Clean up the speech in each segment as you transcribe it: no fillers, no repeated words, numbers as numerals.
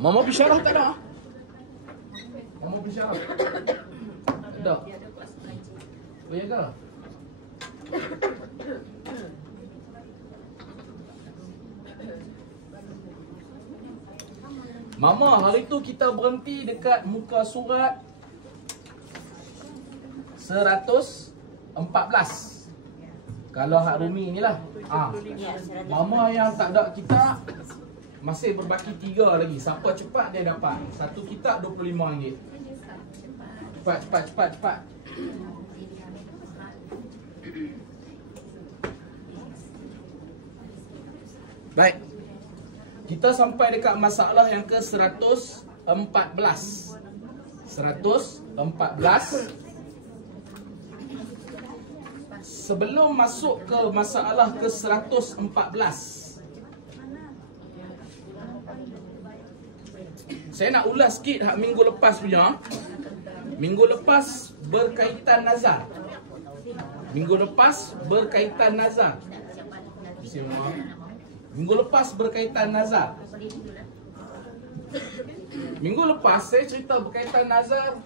Mama bisyarah tak ada? Mama bisyarah? Tak ada. Oh ya ke? Mama, hari tu kita berhenti dekat muka surat 114. Kalau Hak Rumi ni lah. Mama yang tak ada kitab masih berbaki 3 lagi. Siapa cepat dia dapat. Satu kitab RM25. Cepat. Baik. Kita sampai dekat masalah yang ke 114. 114. Sebelum masuk ke masalah ke 114, saya nak ulas sikit hak minggu lepas punya. Minggu lepas berkaitan nazar. Minggu lepas berkaitan nazar. Minggu lepas berkaitan nazar. Minggu lepas saya cerita berkaitan nazar.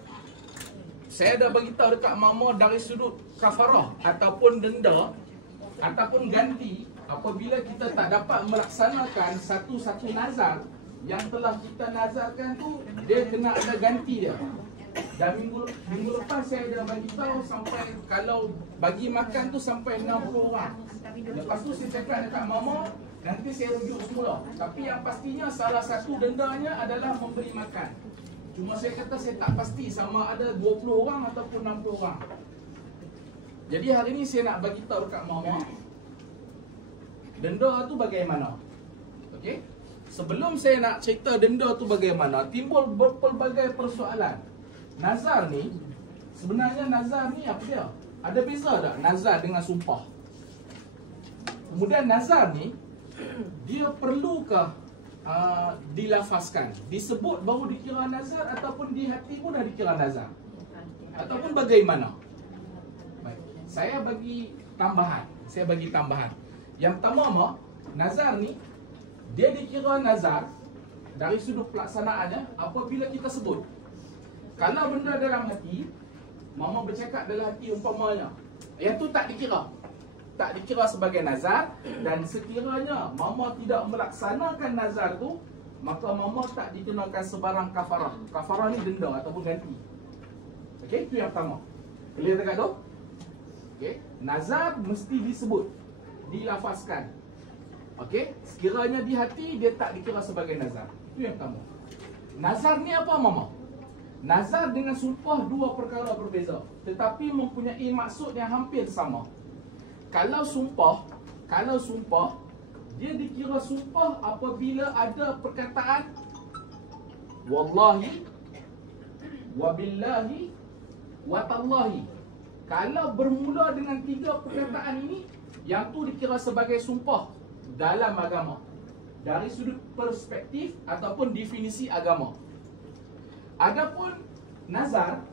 Saya dah bagi tahu dekat Mama dari sudut kafarah ataupun denda ataupun ganti apabila kita tak dapat melaksanakan satu-satu nazar yang telah kita nazarkan tu, dia kena ada ganti dia. Dan minggu lepas saya dah bagi tahu sampai kalau bagi makan tu sampai 60 orang. Lepas tu saya cakap dekat Mama, nanti saya rujuk semula. Tapi yang pastinya salah satu dendanya adalah memberi makan. Cuma saya kata saya tak pasti sama ada 20 orang ataupun 60 orang. Jadi hari ni saya nak bagi tahu dekat Mama, denda tu bagaimana. Okey? Sebelum saya nak cerita denda tu bagaimana, timbul berpelbagai persoalan. Nazar ni, sebenarnya nazar ni apa dia? Ada beza tak nazar dengan sumpah? Kemudian nazar ni, dia perlukah dilafazkan, disebut baru dikira nazar ataupun di hati pun dah dikira nazar? Ataupun bagaimana? Baik, saya bagi tambahan. Yang pertama, nazar ni dia dikira nazar dari sudut pelaksanaannya apabila kita sebut. Kalau benda dalam hati, Mama bercakap dalam hati umpamanya, yang tu tak dikira. Tak dikira sebagai nazar. Dan sekiranya Mama tidak melaksanakan nazar tu, maka Mama tak dikenakan sebarang kafarah. Kafarah ni denda ataupun ganti. Okey, itu yang pertama. Boleh dekat tu? Okey, nazar mesti disebut, dilafazkan. Okey, sekiranya di hati dia tak dikira sebagai nazar. Itu yang pertama. Nazar ni apa Mama? Nazar dengan sumpah dua perkara berbeza, tetapi mempunyai maksud yang hampir sama. Kalau sumpah dia dikira sumpah apabila ada perkataan wallahi, wabillahi, watallahi. Kalau bermula dengan 3 perkataan ini, yang tu dikira sebagai sumpah dalam agama dari sudut perspektif ataupun definisi agama. Adapun nazar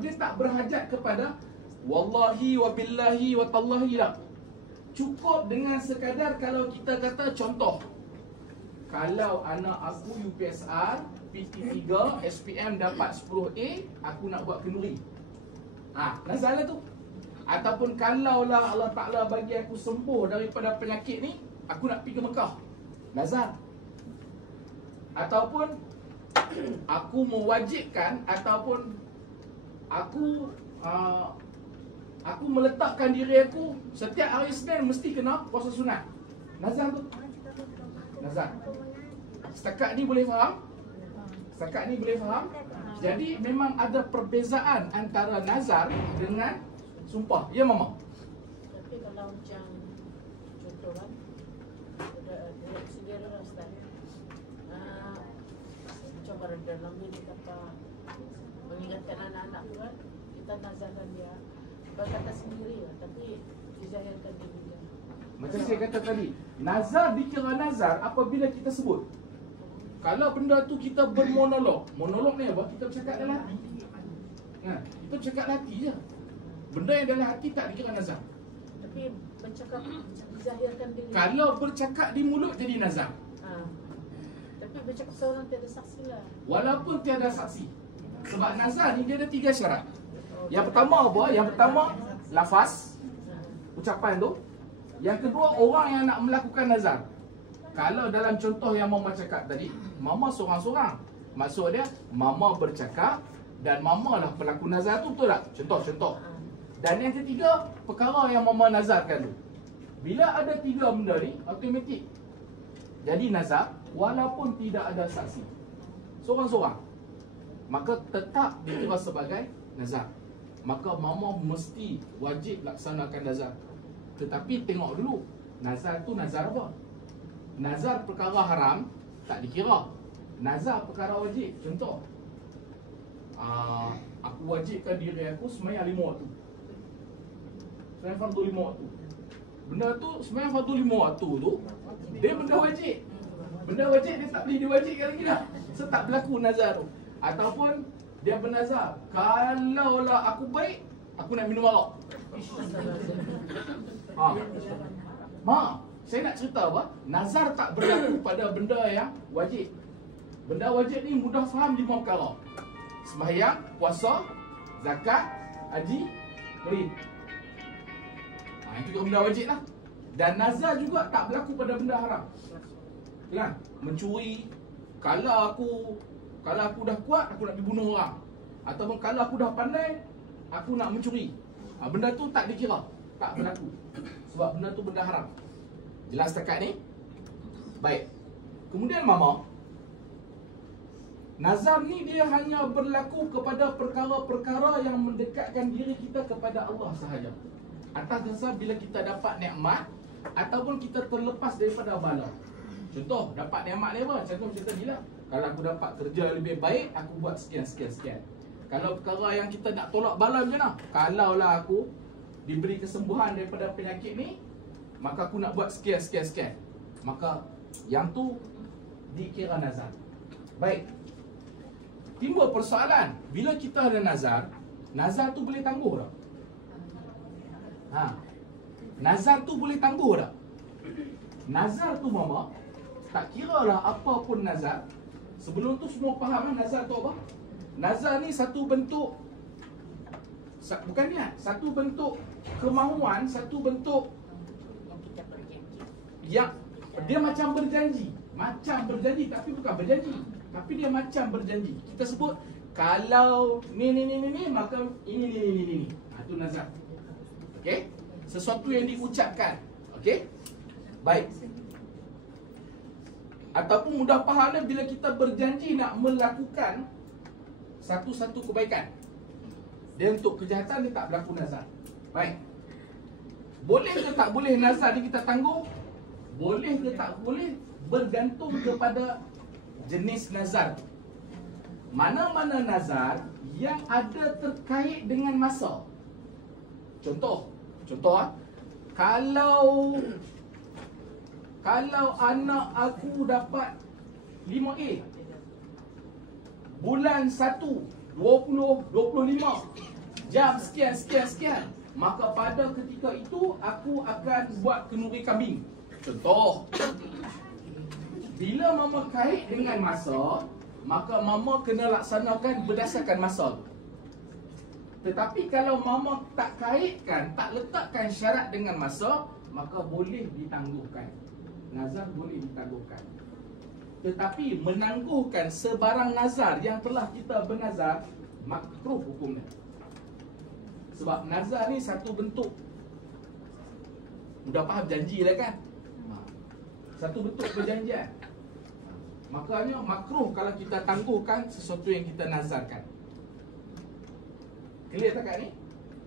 dia tak berhajat kepada wallahi, wabillahi, watallahi lah. Cukup dengan sekadar kalau kita kata contoh, kalau anak aku UPSR PT3 SPM dapat 10A, aku nak buat kenduri. Nazar lah tu. Ataupun kalaulah Allah Ta'ala bagi aku sembuh daripada penyakit ni, aku nak pergi ke Mekah. Nazar. Ataupun aku mewajibkan ataupun aku meletakkan diri aku setiap hari Isnin mesti kena puasa sunat. Nazar tu. Nazar. Setakat ni boleh faham? Jadi memang ada perbezaan antara nazar dengan sumpah. Ya Mama? Tapi kalau macam contoh kan, ada sendiri lah Ustaz. Macam barang dalam ni kita mengingatkan anak-anak tu kan, kita nazarkan dia berkata sendiri lah, tapi dizahirkan diri dia. Macam saya kata tadi, nazar dikira nazar apabila kita sebut. Kalau benda tu kita bermonolog. Monolog ni apa? Kita bercakap dalam hati. Kita bercakap dalam hati je. Benda yang dalam hati tak dikira nazar. Tapi bercakap dizahirkan diri. Kalau bercakap di mulut jadi nazar. Tapi Habis cakap seorang tiada saksi lah. Walaupun tiada saksi. Sebab nazar ni dia ada 3 syarat. Yang pertama apa? Yang pertama lafaz, ucapan tu. Yang kedua orang yang nak melakukan nazar. Kalau dalam contoh yang Mama cakap tadi, Mama seorang-seorang. Maksud dia Mama bercakap dan Mama lah pelaku nazar tu, betul tak? Contoh. Dan yang ketiga, perkara yang Mama nazarkan tu. Bila ada 3 benda ni, automatik jadi nazar walaupun tidak ada saksi. Seorang-seorang. Maka tetap dikira sebagai nazar. Maka Mama mesti wajib laksanakan nazar. Tetapi tengok dulu, nazar tu nazar apa? Nazar perkara haram tak dikira. Nazar perkara wajib. Contoh, aku wajibkan diri aku sembahyang 5 waktu. Sembahyang fardu 5 waktu. Benda tu sembahyang fardu 5 waktu tu, dia benda wajib. Benda wajib dia tak boleh diwajibkan lagi dah. So tak berlaku nazar tu. Ataupun dia bernazar, kalaulah aku baik, aku nak minum arak. Saya nak cerita apa? Nazar tak berlaku pada benda yang wajib. Benda wajib ni mudah faham 5 perkara. Sembahyang, puasa, zakat, haji, murid. Itu juga benda wajib lah. Dan nazar juga tak berlaku pada benda haram. Kan? Mencuri. Kalau aku dah kuat, aku nak dibunuh orang. Ataupun kalau aku dah pandai, aku nak mencuri. Benda tu tak dikira. Tak berlaku. Sebab benda tu benda haram. Jelas setakat ni? Baik. Kemudian Mama, nazar ni dia hanya berlaku kepada perkara-perkara yang mendekatkan diri kita kepada Allah sahaja. Atas dasar bila kita dapat nikmat ataupun kita terlepas daripada bala. Contoh, dapat nikmat ni apa? Contoh cerita ni lah. Kalau aku dapat kerja lebih baik, aku buat sekian. Kalau perkara yang kita nak tolak bala macam mana? Kalaulah aku diberi kesembuhan daripada penyakit ni, maka aku nak buat sekian. Maka yang tu dikira nazar. Baik. Timbul persoalan, bila kita ada nazar tu boleh tangguh tak? Nazar tu boleh tangguh tak? Nazar tu Mama, tak kira lah apa pun nazar. Sebelum tu semua faham kan nazar tu apa? Nazar ni satu bentuk, bukan niat, satu bentuk kemahuan, satu bentuk yang dia macam berjanji. Tapi bukan berjanji. Tapi dia macam berjanji. Kita sebut kalau ni maka ini. Itu nazar. Okey? Sesuatu yang diucapkan. Okey? Baik. Ataupun mudah fahamnya bila kita berjanji nak melakukan satu-satu kebaikan. Dia untuk kejahatan dia tak berlaku nazar. Baik. Boleh ke tak boleh nazar ni kita tangguh? Boleh ke tak boleh bergantung kepada jenis nazar. Mana-mana nazar yang ada terkait dengan masa. Contoh kalau anak aku dapat 5A bulan 1 20-25 jam sekian, maka pada ketika itu aku akan buat kenduri kambing. Contoh. Bila Mama kait dengan masa, maka Mama kena laksanakan berdasarkan masa. Tetapi kalau Mama tak kaitkan, tak letakkan syarat dengan masa, maka boleh ditangguhkan. Nazar boleh ditangguhkan. Tetapi menangguhkan sebarang nazar yang telah kita bernazar, makruh hukumnya. Sebab nazar ni satu bentuk, mudah faham, janji lah kan? Satu bentuk perjanjian. Makanya makruh kalau kita tangguhkan sesuatu yang kita nazarkan. Clear tak kat ni?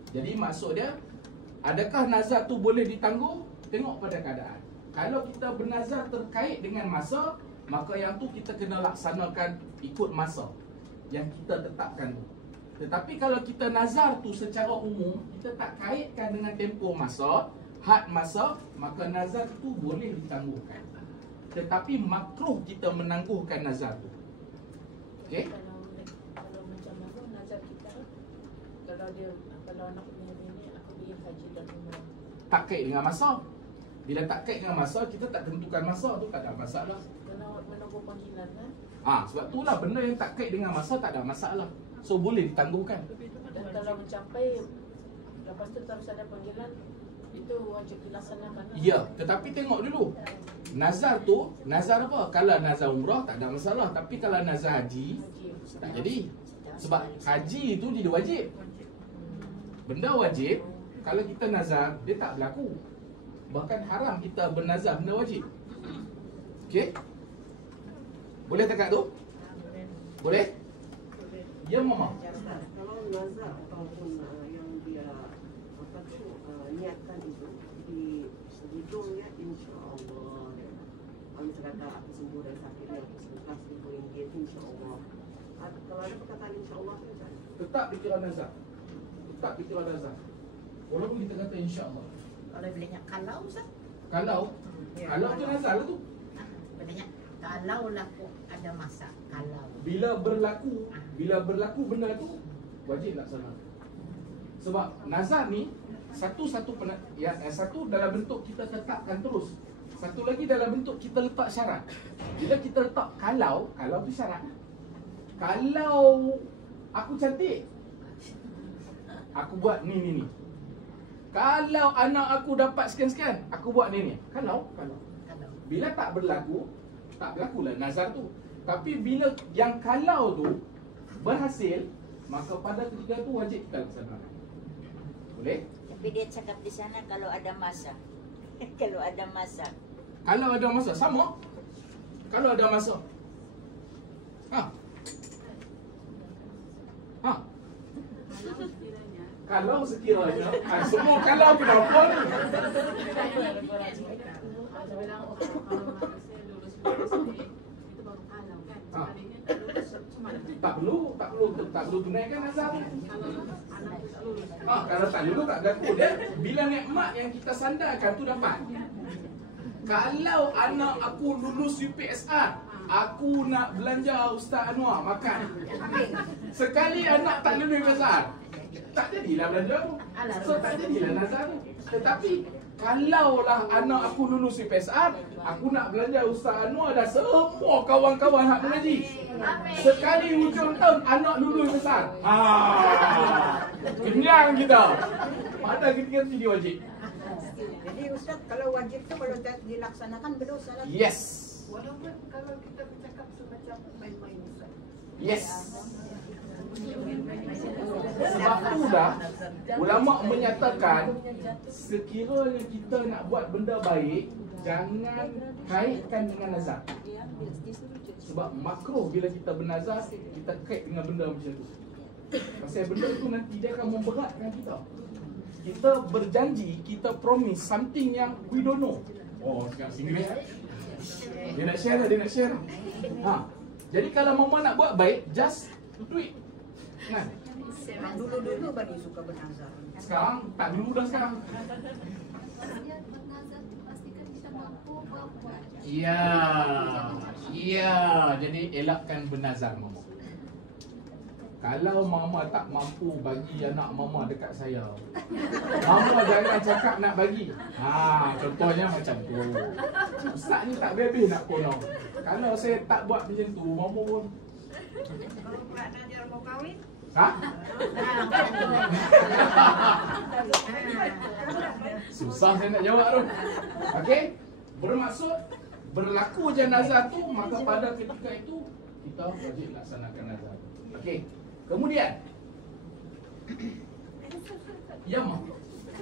Jadi maksud dia, adakah nazar tu boleh ditangguh? Tengok pada keadaan. Kalau kita bernazar terkait dengan masa, maka yang tu kita kena laksanakan ikut masa yang kita tetapkan tu. Tetapi kalau kita nazar tu secara umum, kita tak kaitkan dengan tempoh masa, had masa, maka nazar tu boleh ditangguhkan. Tetapi makruh kita menangguhkan nazar tu. Okey? Kalau macam mana nazar kita, kalau anak punya ini aku pergi haji dan umrah. Tak kait dengan masa. Bila tak kait dengan masa, kita tak tentukan masa tu, tak ada masalah. Kalau menunggu panggilan kan. Sebab itulah benda yang tak kait dengan masa tak ada masalah. So boleh ditangguhkan. Dan kalau mencapai, lepas tu terus ada panggilan, itu wajib dilaksanakan. Ya, tetapi tengok dulu. Nazar tu, nazar apa? Kalau nazar umrah tak ada masalah. Tapi kalau nazar haji, tak jadi. Sebab haji itu jadi wajib. Benda wajib, kalau kita nazar, dia tak berlaku. Bahkan haram kita bernazar benda wajib. Okey? Boleh tekak tu? Boleh? Ya, Mama. Kalau nazar ataupun yang dia niatkan itu di hidungnya, insya Allah. Kalau misalnya kata aku sembuh dari sakitnya, aku sembuh RM10, insya Allah. Kalau ada perkataan insya Allah, Tetap dikira nazar. Tetap dikira nazar. Walaupun kita kata insya Allah. Kalau bilangnya kalau Ustaz, Kalau tu nazar lah tu. bilangnya kalau laku ada masa, kalau Bila berlaku benda tu wajib laksana. Sebab nazar ni satu dalam bentuk kita tetapkan terus. Satu lagi dalam bentuk kita letak syarat. Bila kita letak kalau tu syarat. Kalau aku cantik, aku buat ni. Kalau anak aku dapat sekian-sekian, aku buat ni. Kalau bila tak berlakulah nazar tu. Tapi bila yang kalau tu berhasil, maka pada ketika tu wajib kita laksanakan. Boleh? Tapi dia cakap di sana kalau ada masa. Kalau ada masa. Kalau ada masa sama. Kalau ada masa. Kalau sekiranya semua kalau kenapa ni? Tak perlu tunaikan nazar. Kalau tak dulu tak berlaku dia. Bila nikmat yang kita sandarkan tu dapat. Kalau anak aku lulus UPSR, aku nak belanja Ustaz Anwar makan. Sekali anak tak lulus UPSR, tak jadilah belanja tu. So tak jadilah nazar tu. Tetapi kalaulah anak aku lulus UPSR, aku nak belanja Ustaz Anwar dan semua kawan-kawan hak mengaji. Sekali hujung tahun anak lulus UPSR. Kenyang kita. Pada ketika itu dia wajib. Jadi Ustaz, kalau wajib tu kalau tak dilaksanakan berdosa lah. Yes. walaupun kalau kita bercakap semacam main-main Ustaz. Yes. Sebab itulah ulama menyatakan sekiranya kita nak buat benda baik, jangan kaitkan dengan nazar. Sebab makruh bila kita bernazar, kita kait dengan benda macam tu. Pasal benda tu nanti dia akan memberatkan kita. Kita berjanji, kita promise something yang we don't know. Oh, sekarang sini dia nak share. Jadi kalau mama nak buat baik, just do it. Kan? Dulu bagi suka bernazar. Sekarang tak dulu dah sekarang. Ya, jadi elakkan bernazar mama. Kalau mama tak mampu bagi anak mama dekat saya, mama jangan cakap nak bagi. Contohnya macam tu. Ustaz ni tak habis nak kono. Kalau saya tak buat macam tu, mama pun Kalau Pak Najar mau kawin, susah saya nak jawab tu. Okey? Bermaksud berlaku jenazah tu, maka pada ketika itu kita wajib laksanakan nazar. Okey. Kemudian ya mak.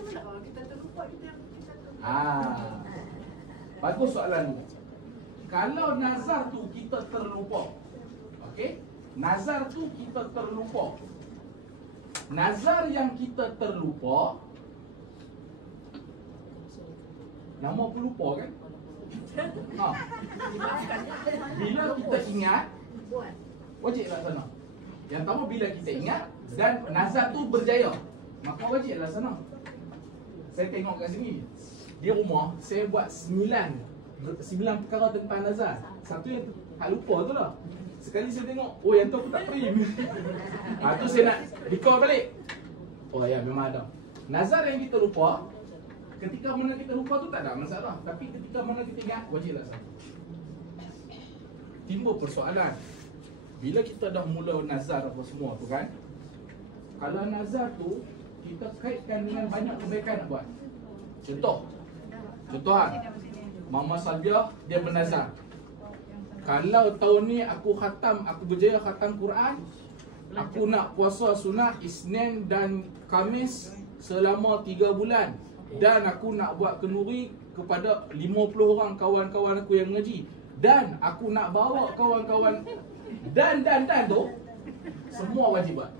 kalau kita terlupa kita Bagus soalan tu. Kalau nazar tu kita terlupa. Okey? Nazar tu kita terlupa. Nazar yang kita terlupa, nama pelupa kan? Bila kita ingat, wajib laksana. Yang pertama bila kita ingat dan nazar tu berjaya, maka wajib laksana. Saya tengok kat sini, di rumah saya buat 9 perkara tentang nazar. Satu yang tak lupa tu lah. Sekali saya tengok, oh yang tu aku tak print. Tu saya nak recall balik. Oh ya, memang ada. Nazar yang kita lupa, ketika mana kita lupa tu tak ada masalah. Tapi ketika mana kita ingat, wajib laksana. timbul persoalan. Bila kita dah mula nazar apa semua tu kan, kalau nazar tu kita kaitkan dengan banyak kebaikan nak buat. Contohan Mama Salbiah dia bernazar, kalau tahun ni aku berjaya khatam Quran, aku nak puasa sunat Isnin dan Khamis selama 3 bulan, dan aku nak buat kenduri kepada 50 orang kawan-kawan aku yang mengaji, dan aku nak bawa kawan-kawan dan tu semua wajib buat.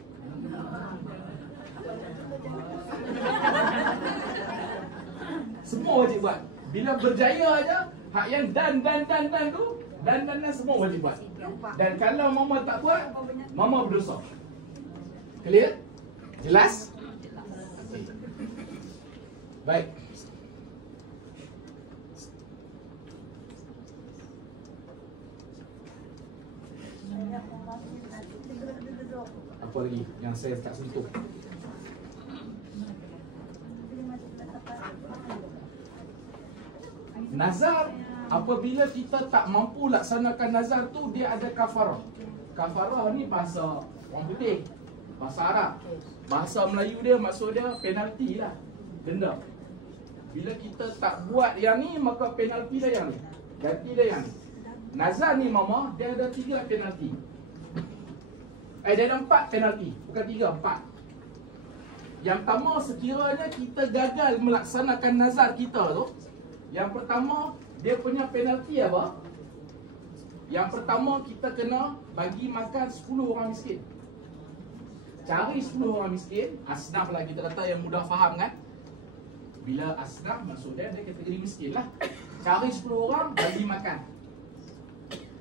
Semua wajib buat. Bila berjaya aja, hak yang dan tu, dan semua wajib buat. Dan kalau mama tak buat, mama berdosa. Clear? Jelas? Okay. Baik. Apa lagi yang saya tak sentuh? Nazar, apabila kita tak mampu laksanakan nazar tu, dia ada kafarah. Kafarah ni bahasa orang putih, bahasa Arab. Bahasa Melayu dia maksud dia penalti lah, denda. Bila kita tak buat yang ni, maka penalti dia yang ni, ganti dia yang ni. Nazar ni mama, dia ada 3 penalti. Dia ada 4 penalti, bukan 3, 4. Yang pertama, sekiranya kita gagal melaksanakan nazar kita tu, yang pertama, dia punya penalti apa? Yang pertama, kita kena bagi makan 10 orang miskin. Cari 10 orang miskin, asnaf lah kita kata yang mudah faham kan. Bila asnaf, maksudnya dia kategori miskin lah. Cari 10 orang, bagi makan.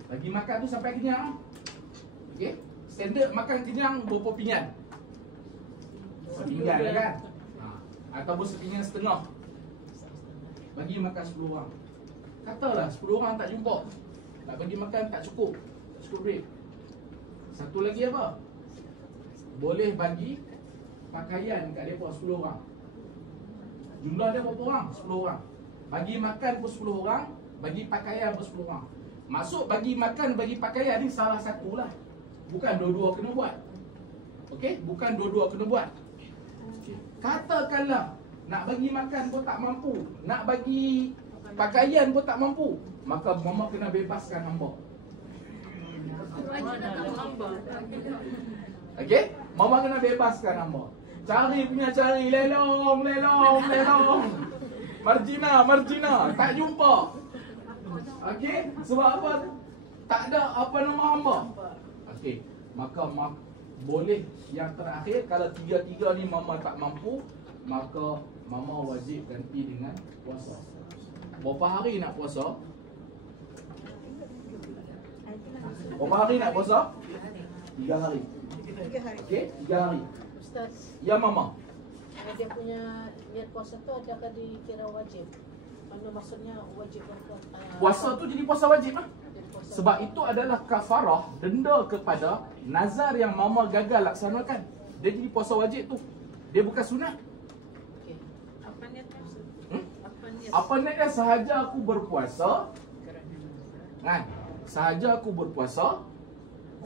Bagi makan tu sampai kenyang. Okay? Standard makan kenyang berapa pinggan? Sepinggan lah kan? Ataupun sepinggan setengah. Bagi makan 10 orang. Katalah 10 orang tak jumpa, nak bagi makan tak cukup duit. Satu lagi apa? Boleh bagi pakaian kat mereka 10 orang. Jumlah dia berapa orang? 10 orang. Bagi makan pun 10 orang, bagi pakaian pun 10 orang. Maksud bagi makan, bagi pakaian ni salah satu lah, bukan dua-dua kena buat. Okey? Bukan dua-dua kena buat. Katakanlah nak bagi makan pun tak mampu, nak bagi pakaian pun tak mampu, maka mama kena bebaskan hamba. Okey? Mama kena bebaskan hamba. Cari, lelong. Marjina, tak jumpa. Okey? Sebab apa? Tak ada apa nama hamba. Okey, maka boleh yang terakhir, kalau 3 ni mama tak mampu, maka mama wajib ganti dengan puasa. Berapa hari nak puasa? Berapa hari nak puasa? 3 hari. Okey, 3 hari. Ustaz, Ya mama. dia punya niat puasa tu adakah dikira wajib? Mana maksudnya wajib berpuasa? Puasa tu jadi puasa wajib lah. Sebab itu adalah kafarah, denda kepada nazar yang mama gagal laksanakan. Dia jadi puasa wajib tu. Dia bukan sunat. Apa niatnya? Apa niatnya? Sahaja aku berpuasa, kan? Sahaja aku berpuasa.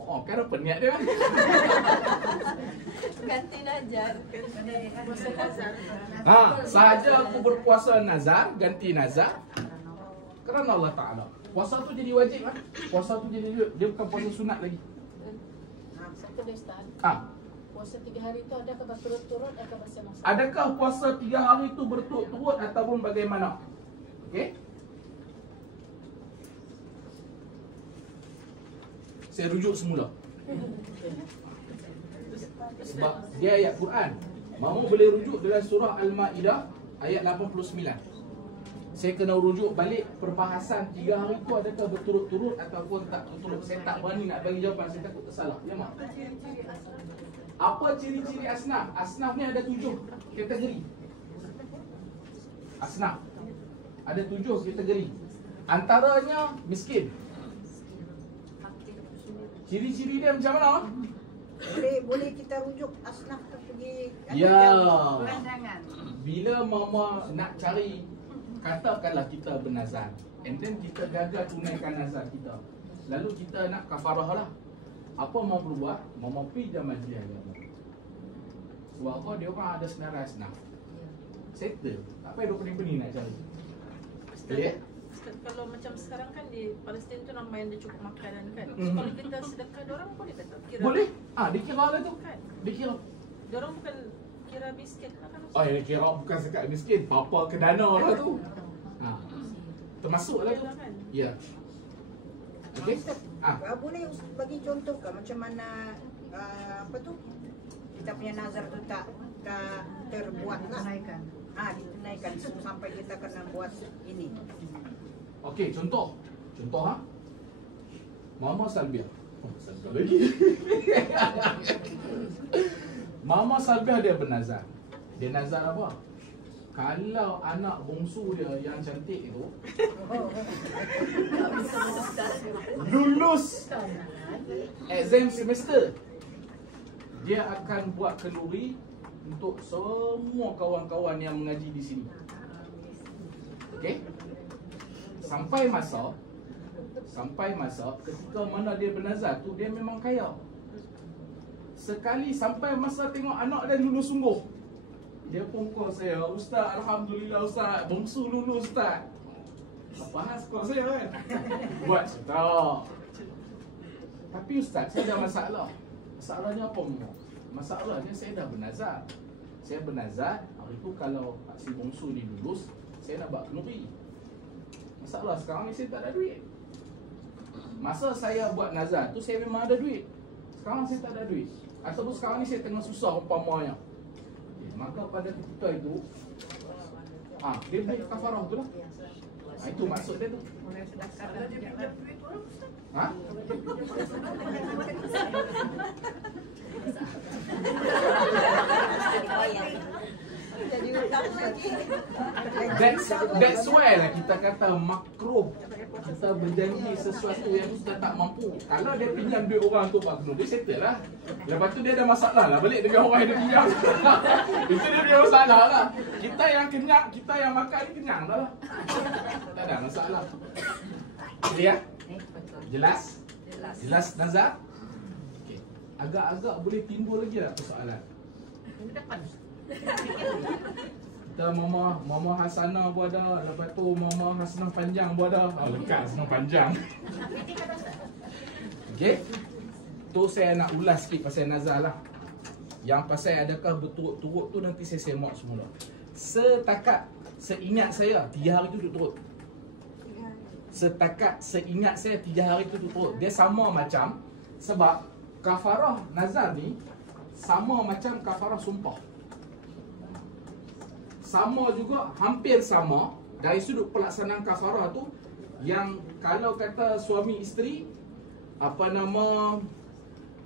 Oh, kan apa niat dia? Ganti nazar. Puasa nazar. Sahaja aku berpuasa nazar, ganti nazar kerana Allah Ta'ala. Puasa tu jadi wajib lah. Puasa tu jadi, dia bukan puasa sunat lagi. Satu dia Ustaz. Puasa 3 hari tu adakah berturut-turut atau bersama-sama? Adakah puasa 3 hari tu berturut-turut ataupun bagaimana? Okey? Saya rujuk semula. Sebab dia ayat Quran. Mama boleh rujuk dalam surah Al-Ma'idah ayat 89. Saya kena rujuk balik perbahasan 3 hari tu adakah berturut-turut ataupun tak berturut. Saya tak berani nak bagi jawapan, saya takut tersalah. Ya mak? Apa ciri-ciri asnaf? Asnaf ni ada 7 kategori. Asnaf ada 7 kategori. Antaranya miskin. Ciri-ciri dia macam mana? Boleh kita rujuk asnaf tu pergi. Ya. Bila mama nak cari, katakanlah kita bernazar, and then kita gagal tunaikan nazar kita. Lalu kita nak kafarah lah. Apa mau berbuat? Mau pergi dan majlis agama. Sebab apa? Dia orang ada senarai senang. Settle. Tak payah duk pening-pening nak cari. Clear? Ustaz, kalau macam sekarang kan di Palestin tu ramai yang dia cukup makanan kan. Mhm. Kalau kita sedekah, diorang boleh kata kira. Boleh? Dikira lah tu. Kan? Dikira. Diorang bukan kira miskin lah kan. Ustaz? Oh, yang kira bukan sekat miskin. Papa ke dana lah tu. Termasuk lah tu. Kan? Ya. Okey? Boleh bagi contoh ke macam mana apa tu? Kita punya nazar tu tak terbuat lah. Ditunaikan sampai kita kena buat ini. Okey, contoh. Contoh Mama Salbiah. Salbiah lagi. Mama Salbiah dia bernazar. Dia nazar apa? Kalau anak bongsu dia yang cantik itu lulus exam semester, dia akan buat kenduri untuk semua kawan-kawan yang mengaji di sini. Okey? Sampai masa ketika mana dia bernazar tu, dia memang kaya. Sekali sampai masa tengok anak dia lulus sungguh, dia pun call saya, Ustaz, Alhamdulillah Ustaz, bongsu lulus Ustaz. Apa hal skor saya kan? Buat cerita. Tapi Ustaz, saya ada masalah. Masalahnya apa Mama? Masalahnya saya dah bernazar. Saya bernazar, hari tu kalau si bongsu ni lulus, saya nak buat kenduri. Masalah sekarang ni saya tak ada duit. Masa saya buat nazar tu, saya memang ada duit. Sekarang saya tak ada duit. Ataupun sekarang ni saya tengah susah umpamanya. Maka pada ketika itu dia boleh kafarah tu lah. Itu maksud dia tu. That's why lah kita kata makruh. Kita berjanji sesuatu yang kita tak mampu. Kalau dia pinjam duit orang tu buat kena, dia settle lah. Lepas tu dia ada masalah lah balik dengan orang yang dia pinjam. Itu dia punya masalah lah. Kita yang kenyang, kita yang makan ni kenyang dah lah. Tak ada masalah. Clear? Jelas? Jelas Nazar? Okay. Agak-agak boleh timbul lagi lah persoalan. Kita Mama Hasanah pun ada. Lepas tu Mama Hasanah Panjang pun ada. Lekat Hasanah Panjang. Okay. Tu saya nak ulas sikit pasal nazar lah. Yang pasal adakah berturut-turut tu nanti saya semak semula. Setakat seingat saya 3 hari tu turut. Setakat seingat saya 3 hari tu turut. Dia sama macam, sebab kafarah nazar ni sama macam kafarah sumpah. Sama juga, hampir sama dari sudut pelaksanaan kafarah tu. Yang kalau kata suami isteri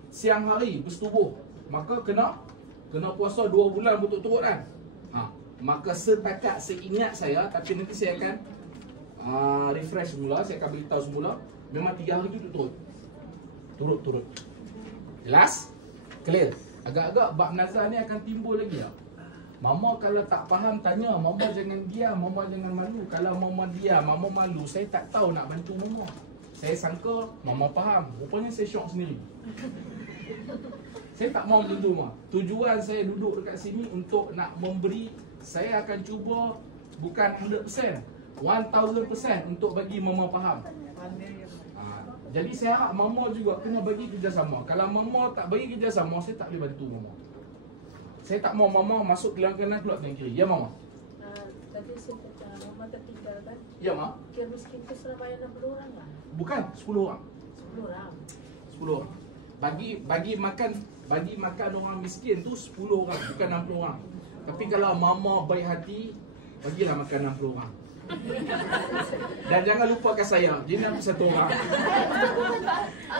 siang hari bersetubuh, maka kena puasa 2 bulan berturut-turut kan. Maka setakat seingat saya, tapi nanti saya akan refresh semula, saya akan beritahu semula, memang 3 hari tu turut-turut. Jelas? Clear? Agak-agak bab nazar ni akan timbul lagi tak? Mama kalau tak faham tanya, Mama jangan diam, Mama jangan malu. Kalau Mama diam, Mama malu, saya tak tahu nak bantu Mama. Saya sangka Mama faham, rupanya saya syok sendiri. Saya tak mau bantu Mama. Tujuan saya duduk dekat sini untuk nak memberi. Saya akan cuba bukan 100%, 1000% untuk bagi Mama faham. Jadi saya harap Mama juga kena bagi kerjasama. Kalau Mama tak bagi kerjasama, saya tak boleh bantu Mama. Saya tak mau Mama masuk ke kanan keluar ke kiri. Ya Mama? Tadi saya kata Mama tertinggal kan? Ya Mak? Kira miskin tu Surabaya 60 orang lah. Bukan, 10 orang. 10 orang. 10 orang. Bagi makan orang miskin tu 10 orang, bukan 60 orang. Tapi kalau Mama baik hati, bagilah makan 60 orang. Dan jangan lupakan saya, dia nak 1 orang.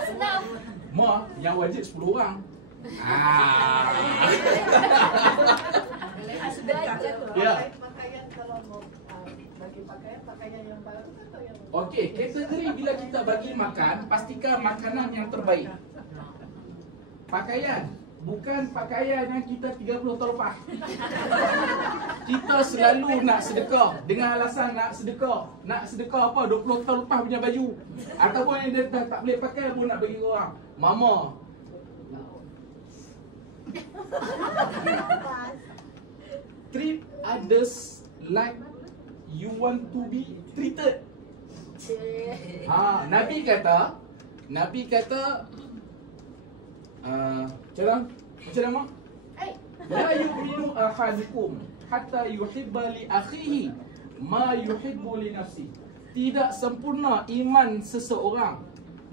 Senang. Ma, yang wajib 10 orang. Ya. Pakaian kalau mau bagi pakaian yang baru atau yang Okey, kategori bila kita bagi makan, pastikan makanan yang terbaik. Pakaian, bukan pakaian yang kita 30 tahun lepas. Kita selalu nak sedekah dengan alasan nak sedekah. Nak sedekah apa? 20 tahun lepas punya baju. Ataupun yang dia tak boleh pakai pun nak bagi orang. Mama, treat others like you want to be treated. Nabi kata macam mana? La yu'minu ahadukum hatta yuhibba li akhihi ma yuhibbu li nafsi. Tidak sempurna iman seseorang.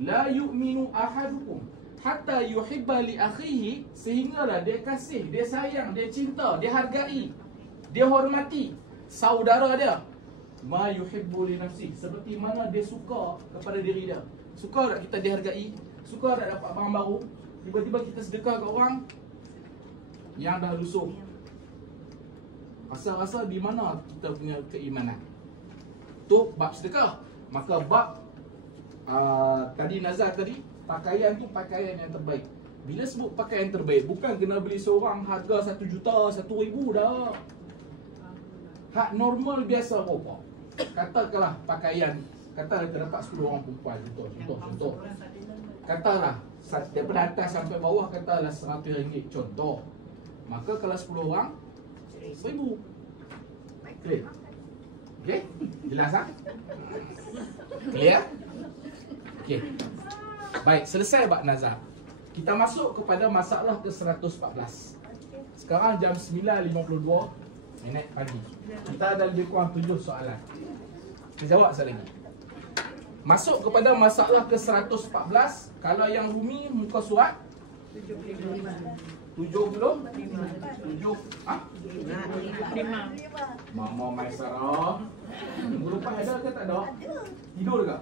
La yu'minu ahadukum hatta yuhibba li akhihi, sehinggalah dia kasih, dia sayang, dia cinta, dia hargai, dia hormati saudara dia. Ma yuhibbu li nafsi, seperti mana dia suka kepada diri dia. Suka tak kita dihargai? Suka tak dapat barang baru? Tiba-tiba kita sedekah ke orang yang dah lusuh. Rasa-rasa di mana kita punya keimanan? Tu bab sedekah. Maka bab tadi nazar tadi, pakaian tu pakaian yang terbaik. Bila sebut pakaian terbaik, bukan kena beli seorang harga 1 juta, 1 ribu dah. Hak normal biasa berapa? Katakanlah pakaian, katalah terdapat 10 orang perempuan, contoh. Katalah daripada atas sampai bawah, katalah RM100 contoh. Maka kalau 10 orang, RM1,000. Clear? Okay? Jelas tak? Clear? Okay. Baik, selesai bab nazar. Kita masuk kepada masalah ke-114. Sekarang jam 9.52 pagi. Kita ada lebih kurang 7 soalan. Kita jawab sekali lagi. Masuk kepada masalah ke-114. Kalau yang Rumi muka surat 75. Mama Maisarah. Minggu lepas ada ke tak ada? Tidur ke?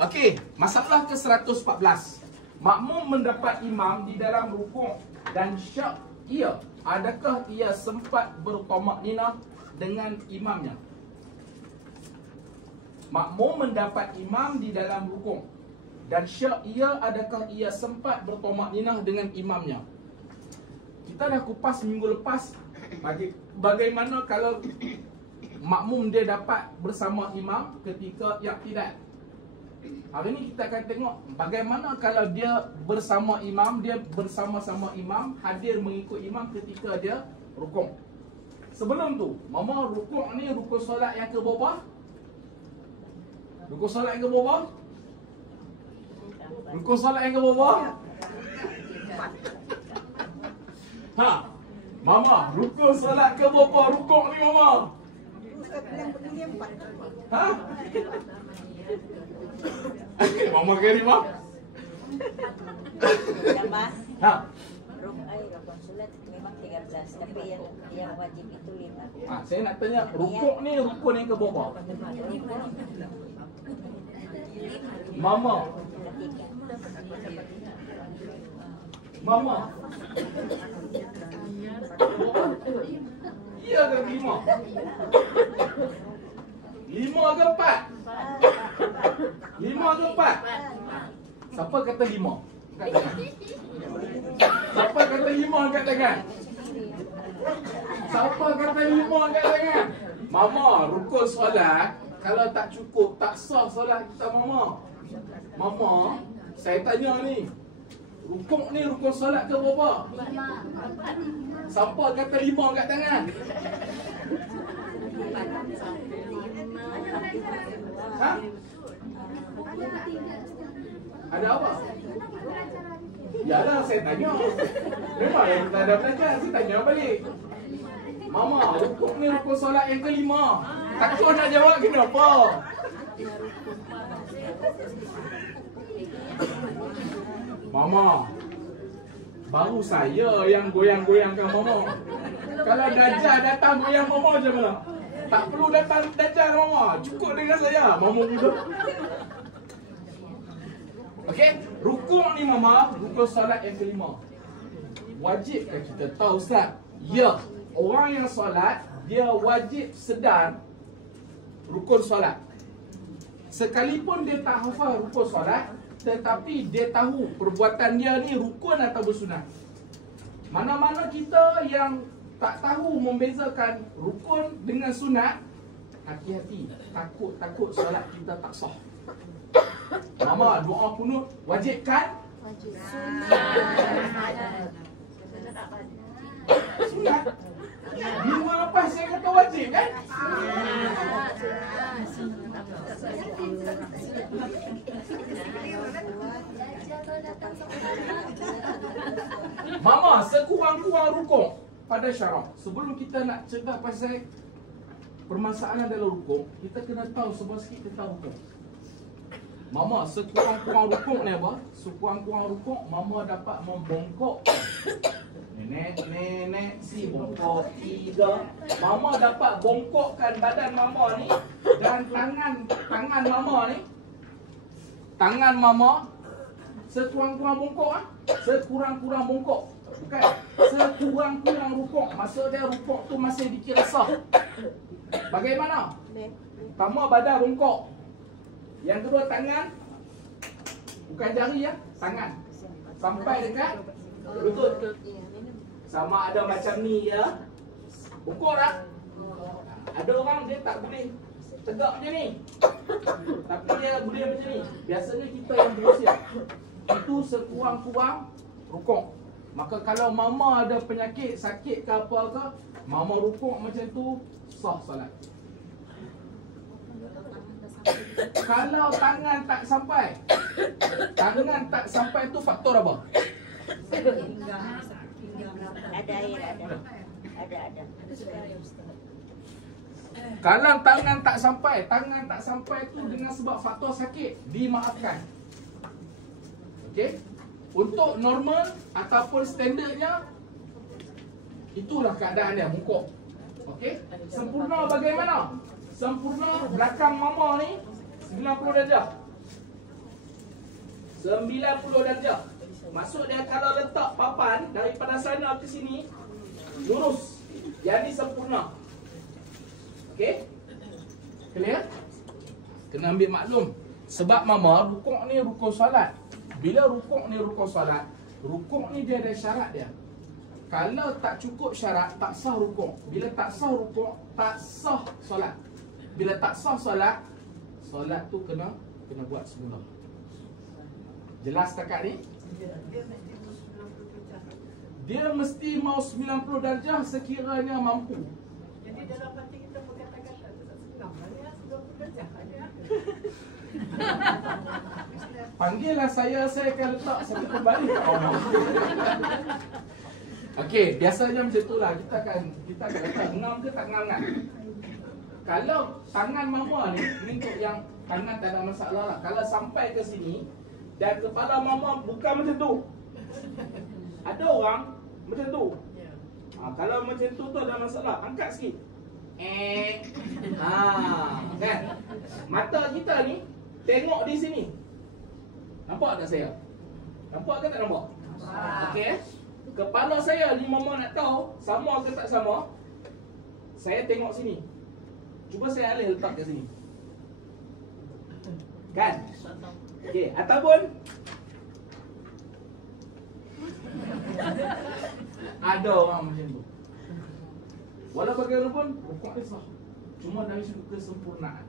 Okey, masalah ke-114. Makmum mendapat imam di dalam rukuk dan syak ia, adakah ia sempat bertamakninah dengan imamnya? Makmum mendapat imam di dalam rukuk dan syak ia, adakah ia sempat bertamakninah dengan imamnya? Kita dah kupas minggu lepas bagaimana kalau makmum dia dapat bersama imam ketika i'tidal. Hari ni kita akan tengok bagaimana kalau dia bersama imam, dia bersama-sama imam, hadir mengikut imam ketika dia rukuk. Sebelum tu, mama rukuk ni rukuk solat yang ke berapa? Rukuk solat yang ke berapa? Rukuk solat yang ke berapa? Mama, rukuk solat ke berapa rukuk ni mama? Ustaz bilang begini 4. Mama kari mak? Rukun solat memang 13, tapi yang wajib itu 5. Saya nak tanya, rukuk ni rukun yang ke berapa? Mama. Mama. Iya ke 5? 5 ke 4? 5 ke 4? Siapa kata 5? Angkat tangan. Siapa kata 5 angkat tangan? Siapa kata 5 angkat tangan? Mama, rukun solat kalau tak cukup, tak sah solat kita mama. Mama, saya tanya ni, rukuk ni rukun solat ke berapa? 5. Siapa kata 5 angkat tangan? Ha? Ada apa? Yalah, saya tanya. Memang yang kita ada belajar, saya tanya balik. Mama, rukuk ni rukun solat yang ke-5. Takut nak jawab kenapa? Mama, baru saya yang goyang-goyangkan mama. Kalau Dajjal datang goyang mama macam mana? Tak perlu datang Dajjal mama, cukup dengan saya. Mama muda. Okey, rukuk ni mama, rukun solat yang ke-5. Wajibkah kita tahu Ustaz? Ya, orang yang solat dia wajib sedar rukun solat. sekalipun dia tak hafal rukun solat, tetapi dia tahu perbuatan dia ni rukun atau bersunat. Mana-mana kita yang tak tahu membezakan rukun dengan sunat, hati-hati, takut solat kita tak sah. Mama, doa kunut wajib kan? Wajib. Sunat. Minggu lepas saya kata wajib kan? Mama, sekurang-kurang rukuk pada syarak. Sebelum kita nak cerita pasal permasalahan dalam rukuk, kita kena tahu sebuah sikit tentang rukuk. Mama, sekurang-kurang rukuk ni apa? Sekurang-kurang rukuk, Mama dapat membongkok. Nenek si bongkok 3. Mama dapat bongkokkan badan Mama ni, dan tangan Mama ni, tangan Mama sekurang-kurang bongkok ah. Sekurang-kurang bongkok. Bukan sekurang-kurang rukuk. Maksud dia rukuk tu masih dikira sah. Bagaimana? Pertama badan bongkok. Yang kedua tangan, bukan jari ya, tangan sampai dekat lutut. Sama ada macam ni ya. Bongkok tak? Ada orang dia tak boleh tegak macam ni, tapi dia boleh macam ni. Biasanya kita yang berusia, itu sekurang-kurang rukuk. Maka kalau Mama ada penyakit, sakit ke apa ke, Mama rukuk macam tu, sah solat. Kalau tangan tak sampai, tangan tak sampai tu faktor apa? Ada air, ada. Kalau tangan tak sampai tu dengan sebab faktor sakit, dimaafkan. Okey? Untuk normal ataupun standardnya, itulah keadaan dia, bongkok. Okey? Sempurna bagaimana? Sempurna belakang Mama ni 90 darjah. 90 darjah. Maksud dia kalau letak papan daripada sana ke sini lurus. Yang ni sempurna. Okey? Clear? Kena ambil maklum. Sebab Mama rukuk ni rukun solat. Bila rukuk ni rukun solat, rukuk ni dia ada syarat dia. Kalau tak cukup syarat, tak sah rukuk. Bila tak sah rukuk, tak sah solat. Bila tak sah solat, solat tu kena buat semula. Jelas setakat ni? Dia mesti mau 90 darjah sekiranya mampu. Jadi dalam hati kita berkata-kata tak senang ya, 90 darjah aja. Panggillah saya akan letak satu kembali kat Allah. Okey, biasanya macam itulah. Kita akan letak ngam ke tak ngam kan? Kalau tangan Mama ni untuk yang tangan tak ada masalah lah. Kalau sampai ke sini dan kepala Mama bukan macam tu. Ada orang macam tu. Kalau macam tu ada masalah, angkat sikit. Kan? Mata kita ni tengok di sini. Nampak tak saya? Nampak ke tak nampak? Okey. Kepala saya ni Mama nak tahu sama ke tak sama. Saya tengok sini. Cuba saya alih letak kat sini. Kan? Okey, ataupun ada orang macam tu. Walau bagaimanapun rukuk dia sah. Cuma dari sudut kesempurnaan.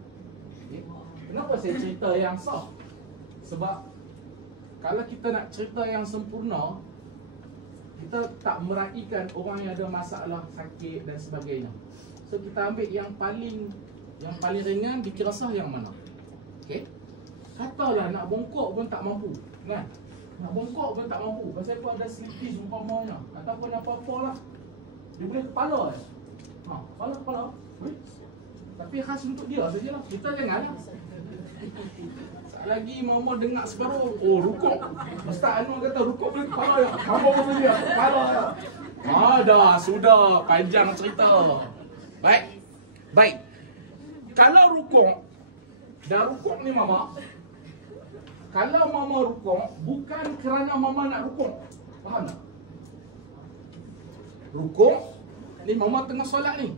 Okay? Kenapa saya cerita yang sah? Sebab kalau kita nak cerita yang sempurna, kita tak meraihkan orang yang ada masalah, sakit dan sebagainya. So kita ambil yang paling ringan, dikira sah yang mana? Okey. Katalah nak bongkok pun tak mampu, kan? Nak bongkok pun tak mampu. Pasal apa ada slippage umpamanya, ataupun apa-apa lah. Dia boleh kepala je. Kepala. Tapi khas untuk dia sajalah. Kita janganlah. Lagi Mama dengar separuh, rukuk. Ustaz Anwar kata rukuk boleh kepala ya. Apa saja? Kepala ya. Dah sudah panjang cerita. Baik. Kalau rukuk, dah rukuk ni Mama. Kalau Mama rukuk, bukan kerana Mama nak rukuk. Faham tak? Rukuk, ni Mama tengah solat ni.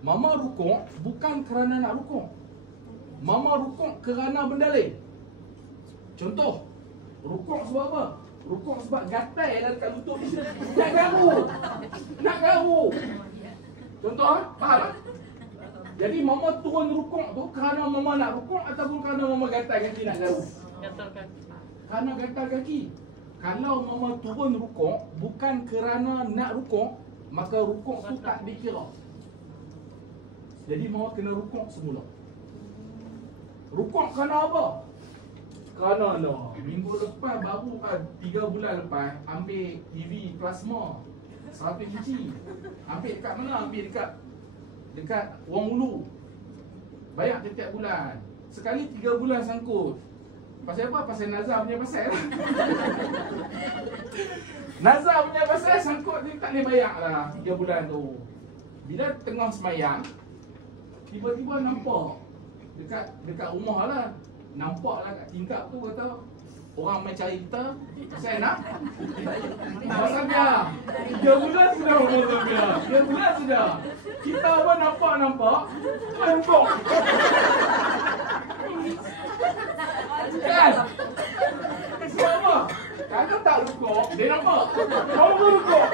Mama rukuk bukan kerana nak rukuk. Mama rukuk kerana benda lain. Contoh, rukuk sebab apa? Rukuk sebab gatal lah dekat lutut ni. Nak garuk. Nak garuk. Contoh, faham tak? Jadi mama turun rukuk tu kerana mama nak rukuk ataupun kerana mama gatal kaki nak garuk? Gatal kaki. Kerana gatal kaki. Kalau mama turun rukuk bukan kerana nak rukuk, maka rukuk tu tak dikira. Jadi mama kena rukuk semula. Rukuk kerana apa? Kerana lah minggu lepas baru 3 bulan lepas ambil TV plasma 100 inci. Ambil dekat mana? Ambil dekat Wang Ulu. Bayar setiap bulan. Sekali 3 bulan sangkut. Pasal apa? Pasal Nazar punya pasal. Nazar punya pasal sangkut ni tak boleh bayar lah 3 bulan tu. Bila tengah semayang, tiba-tiba nampak dekat rumah lah. Nampak lah kat tingkap tu kata orang main cari kita. Saya nak pasal dia 3 bulan sudah umur dia. 3 bulan sudah. Kita apa nampak rukuk. Kan? Sebab apa? Kalau tak rukuk, dia nampak mama rukuk.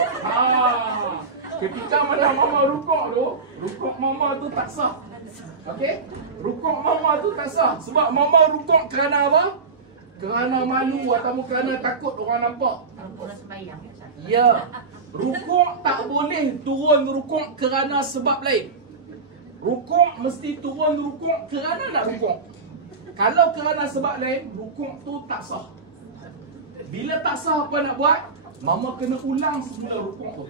Ketika mana mama rukuk tu, rukuk mama tu tak sah. Okey? Rukuk mama tu tak sah. Sebab mama rukuk kerana apa? Kerana malu ataupun kerana takut orang nampak. Ya. Rukuk tak boleh turun rukuk kerana sebab lain. Rukuk mesti turun rukuk kerana nak rukuk. Kalau kerana sebab lain, rukuk tu tak sah. Bila tak sah apa nak buat? Mama kena ulang semula rukuk tu.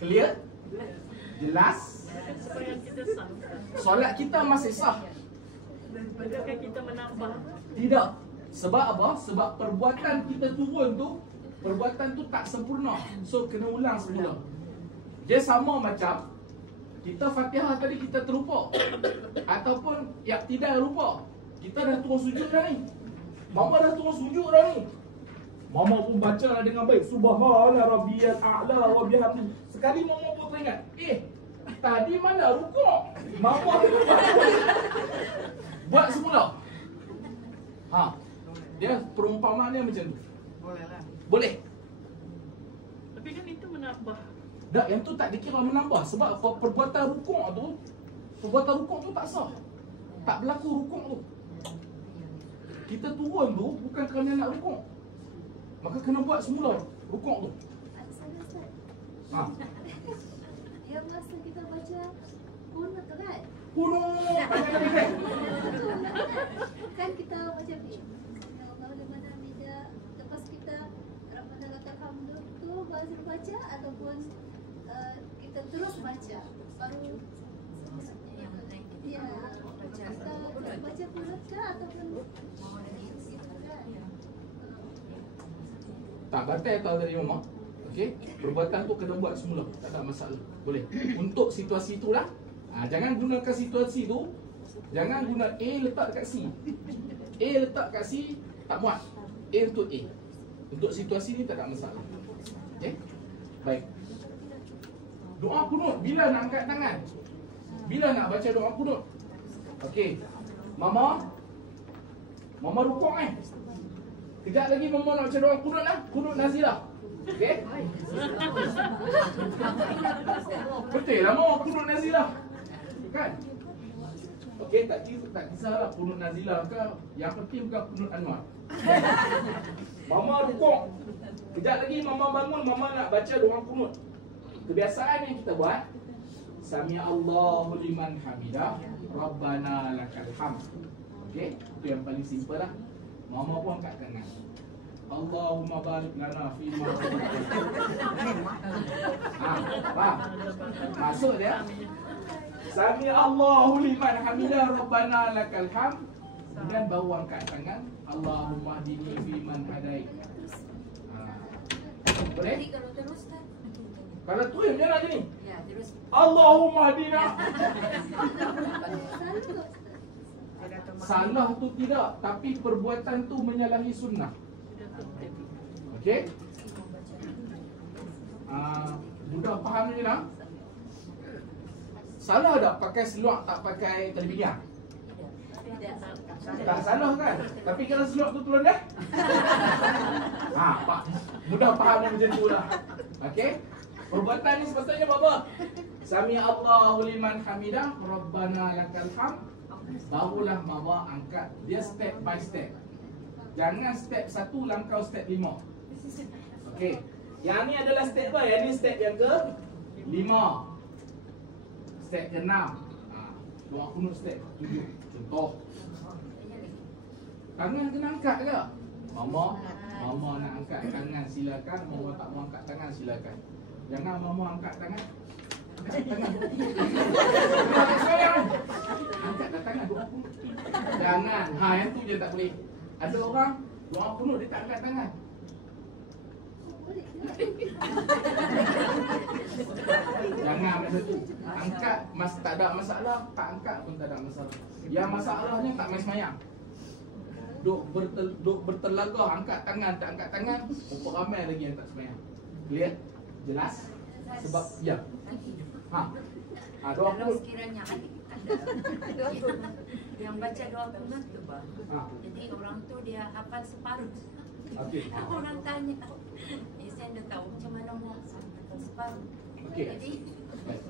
Clear? Jelas? Supaya kita sah. Solat kita masih sah. Adakah kita menambah? Tidak. Sebab apa? Sebab perbuatan kita turun tu, perbuatan tu tak sempurna. So kena ulang semula. Dia sama macam kita Fatihah tadi kita terlupa ataupun tidak lupa. Kita dah turun sujud dah ni. Mama dah turun sujud dah ni. Mama pun baca lah dengan baik. Subhana rabbiyal a'la wa bihamdi. Sekali mama pun teringat, tadi mana rukuk? Mama buat semula. Dia perumpamaan dia macam tu. Boleh. Tapi kan itu menambah. Tak, yang tu tak dikira menambah. Sebab perbuatan rukuk tu tak sah. Tak berlaku rukuk tu. Kita turun tu bukan kerana nak rukuk. Maka kena buat semula rukuk tu. Yang masa kita baca kunut tu kan? Kunut. Kan kita macam ni. Allah mana meja lepas kita Rabbana lakal hamdu tu baru baca ataupun kita terus baca baru ya kita baca kunut ke ataupun Tak batal tahu dari mama. Okey, perbuatan tu kena buat semula. Tak ada masalah. Boleh. Untuk situasi itulah. Jangan gunakan situasi tu. Jangan guna A letak dekat C. A letak kat C tak muat. A untuk A. Untuk situasi ni tak ada masalah. Okey. Baik. Doa kunut bila nak angkat tangan? Bila nak baca doa kunut? Okey. Mama rukuk Kejap lagi mama nak baca doa kunut lah. Kunut nazilah. Okey? Betul lah mama kunut nazilah. Kan? Okey, tak kisahlah kunut nazilah ke. Yang penting bukan kunut Anwar. Mama rukuk. Kejap lagi mama bangun, mama nak baca doa kunut. Kebiasaan yang kita buat, Sami Allahu liman hamidah, Rabbana lakal hamd. Okey, itu yang paling simple lah. Mama pun angkat tangan. Allahumma barik lana fi ma faham? Masuk dia. Sami Allahu liman hamidah, Rabbana lakal hamd. Kemudian baru angkat tangan. Allahumma hdini fi man hadait. Boleh? kalau terus kan? Kalau terus macam mana ni? Ya, terus. Allahumma hdina. Salah tu tidak, tapi perbuatan tu menyalahi sunnah. Okey? Mudah faham ni lah. Salah tak pakai seluar, tak pakai tali pinggang? Tak salah kan? Tapi kalau selok tu turun dah. Pak, mudah faham yang macam tu lah. Okey? Perbuatan ni sepatutnya apa? Sami Allahu liman hamidah, Rabbana lakal hamd. Barulah mama angkat. Dia step by step. Jangan step 1 langkau step 5. Okey. Yang ni adalah step apa? Yang ni step yang ke 5. Step ke 6. Doa kunut step 7. Contoh. Tangan kena angkat ke? Mama nak angkat tangan silakan. Mama tak mau angkat tangan silakan. Jangan mama angkat tangan. Angkat tangan. Angkat tangan doa kunut. Jangan. Yang tu je tak boleh. Ada orang doa kunut dia tak angkat tangan. Jangan macam tu. Angkat tak ada masalah, tak angkat pun tak ada masalah. Yang masalahnya tak main semayang. Duk bertelagah angkat tangan, tak angkat tangan, berapa ramai lagi yang tak semayang. Clear? Jelas? Sebab ya. Doa kalau sekiranya ada yang baca doa kunut tu bah. Jadi orang tu dia hafal separuh. Okey. Orang tanya, saya dah tahu macam mana mau hafal separuh. Okey. Jadi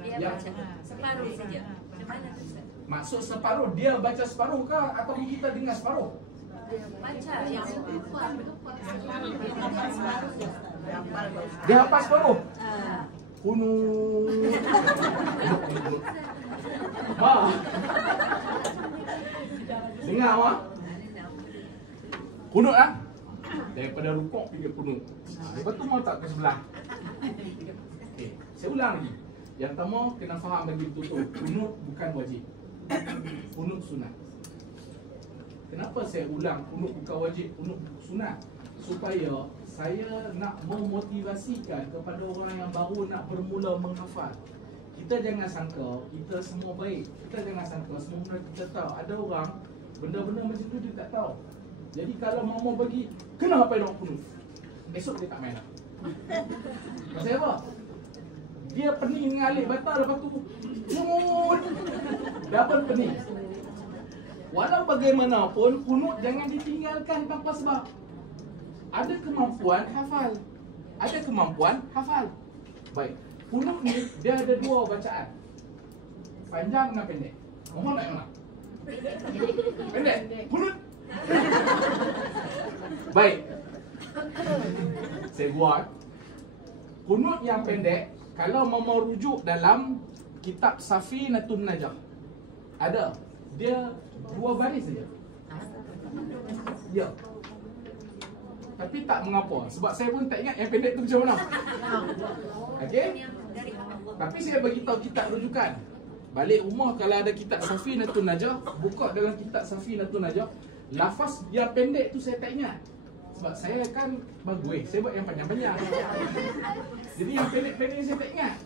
dia baca separuh saja. Macam mana tu? Maksud separuh, dia baca separuh ke atau kita dengar separuh? Baca yang Dia hafal separuh. Kunut. Dengar awak. Kunut lah. Daripada rukuk pergi kunut. Lepas tu mau tak ke sebelah. Okay. Saya ulang lagi. Yang pertama kena faham bagi betul-betul. Kunut bukan wajib. Kunut sunat. Kenapa saya ulang kunut bukan wajib, kunut sunat? Supaya saya nak memotivasikan kepada orang yang baru nak bermula menghafal. Kita jangan sangka kita semua baik. Kita jangan sangka semua benda kita tahu. Ada orang benda-benda macam tu dia tak tahu. Jadi kalau mama bagi kena hafal doa kunut, esok dia tak main dah. Pasal apa? Dia pening dengan alif batal, lepas tu kunut double pening. Walau bagaimanapun kunut jangan ditinggalkan tanpa sebab. Ada kemampuan hafal. Ada kemampuan hafal. Baik. Kunut ni dia ada 2 bacaan. Panjang dan pendek. Mohon nak yang mana? Pendek. Kunut. Baik. Saya buat kunut yang pendek. Kalau mau rujuk dalam kitab Safinatun Najah, ada. Dia 2 baris saja. Ya. Tapi tak mengapa. Sebab saya pun tak ingat yang pendek tu macam mana. Okey? Tapi saya bagi tahu kitab rujukan. Balik rumah kalau ada kitab Safinatun Najah, buka dalam kitab Safinatun Najah, lafaz yang pendek tu saya tak ingat. Sebab saya kan bagus, saya buat yang panjang-panjang. Jadi yang pendek-pendek saya tak ingat.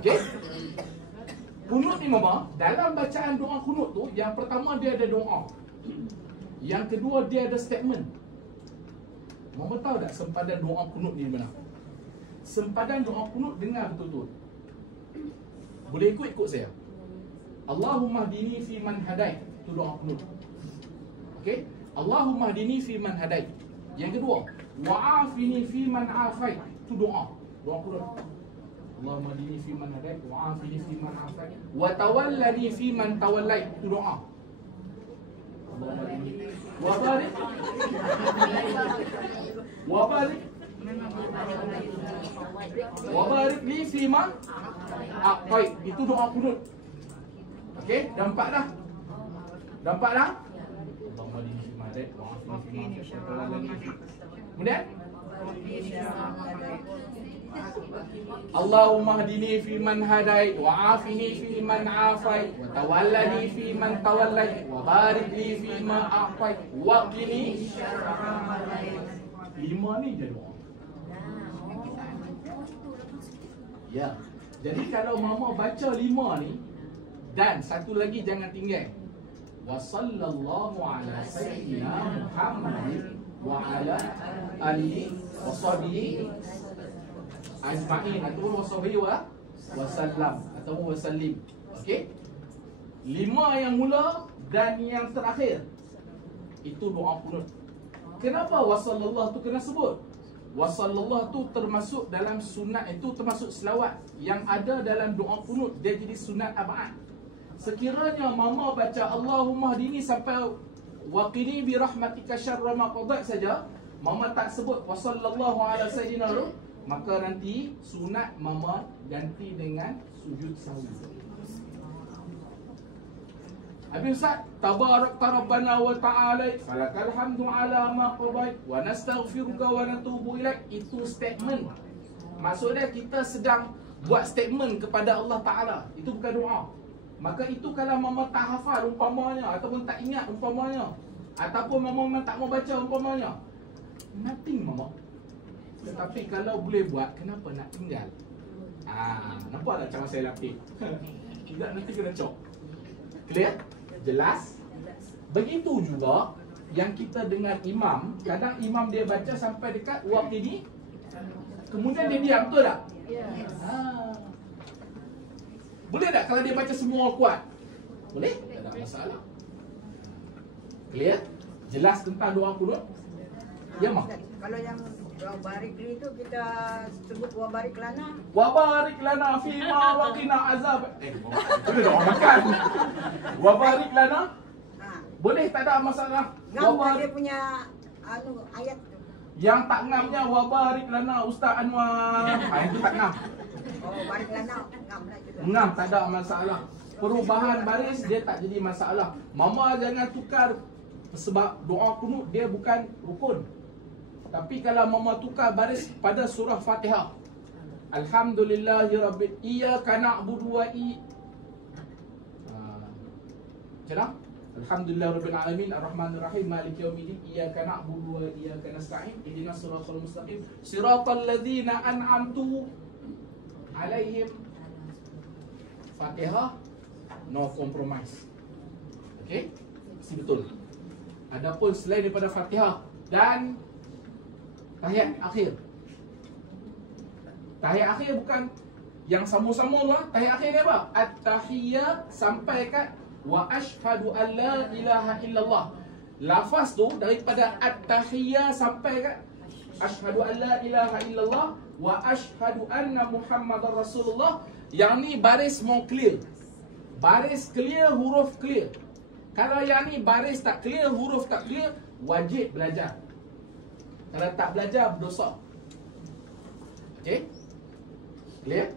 Okey? Kunut ni mama, dalam bacaan doa kunut tu, yang pertama dia ada doa. Yang kedua dia ada statement. Mama tahu tak sempadan doa kunut ni mana? Sempadan doa kunut dengar betul-betul. Boleh ikut saya. Allahumma hdini fi man hadait. Itu doa kunut. Okey? Allahumma hdini fi man hadait. Yang kedua, wa'afini fi man afait. Itu doa. Doa kunut. Allahumma hdini fi man hadait, wa'afini fi man afait, wa tawallani fi man tawallait. Itu doa. Allahumma hdini wa barik wa barik li fi man aqait. Itu doa kunut. Okey, nampak dah? Nampak dah? Allahumma hdini fi man hadait, wa'afini fi man tawallait. Kemudian Allahumma hdini fi man hadait, wa'afini fi man afait, wa tawallani fi man tawallait, wa barik li fi ma a'tait, wa qini syarra ma qadait. 5 ni je doa. Ya. Jadi kalau mama baca 5 ni, dan satu lagi jangan tinggal. Wa sallallahu ala sayyidina Muhammad wa ala alihi wa sahbihi ajma'in ataupun wasahbihi wa sallam ataupun wasallim. Okey? 5 yang mula dan yang terakhir. Itu doa kunut. Kenapa wasallallahu tu kena sebut? Wasallallahu tu termasuk dalam sunat, itu termasuk selawat yang ada dalam doa kunut, dia jadi sunat abad. Sekiranya mama baca Allahumma hdini sampai waqini bi rahmatika syarra ma qadait saja, mama tak sebut wasallallahu ala sayyidina, maka nanti sunat mama ganti dengan sujud sahwi. Habis Ustaz, tabarakta rabbana wa ta'ala falakal hamdu ala ma qadait wa nastaghfiruka wa natubu ilaik. Itu statement. Maksudnya kita sedang buat statement kepada Allah Ta'ala. Itu bukan doa. Maka itu kalau mama tak hafal umpamanya, ataupun tak ingat umpamanya, ataupun mama tak mau baca umpamanya, nothing mama. Tetapi kalau boleh buat, kenapa nak tinggal? Nampak tak cara saya latih? Tidak, nanti kena cok. Clear? Jelas? Begitu juga yang kita dengar imam. Kadang imam dia baca sampai dekat waktu ini, kemudian dia diam, betul tak? Boleh tak kalau dia baca semua kuat? Boleh? Tak ada masalah. Clear? Jelas tentang doa kunut? Ya, Mak? Kalau yang doa barik itu kita sebut wa barik lana. Wa barik lana fima wa qina azab. Itu doa makan. Wa barik lana. Boleh, tak ada masalah. Ngam dia punya ayat tu. Yang tak ngamnya wa barik lana Ustaz Anwar. Itu tak ngam. Oh, barik lana ngam lah juga. Ngam, tak ada masalah. Perubahan baris dia tak jadi masalah. Mama jangan tukar, sebab doa kunut dia bukan rukun. Tapi kalau mama tukar baris pada surah Fatihah, Alhamdulillahirabbil iyyaka na'budu wa Jelas? Alhamdulillahirabbil alamin arrahmanir rahim maliki yaumiddin iyyaka na'budu wa iyyaka nasta'in ihdinas siratal mustaqim siratal ladzina an'amtu alaihim. Fatihah no compromise. Okey? Mesti betul. Adapun selain daripada Fatihah dan tahiyat akhir. Tahiyat akhir bukan yang sama-sama tu. Tahiyat akhir ni apa? At-tahiyyat sampai kat wa ashhadu an la ilaha illallah. Lafaz tu daripada at-tahiyyat sampai kat ashhadu an la ilaha illallah wa ashhadu anna Muhammadar Rasulullah. Yang ni baris mau clear. Baris clear, huruf clear. Kalau yang ni baris tak clear, huruf tak clear, wajib belajar. Kalau tak belajar, berdosa. Okey? Clear?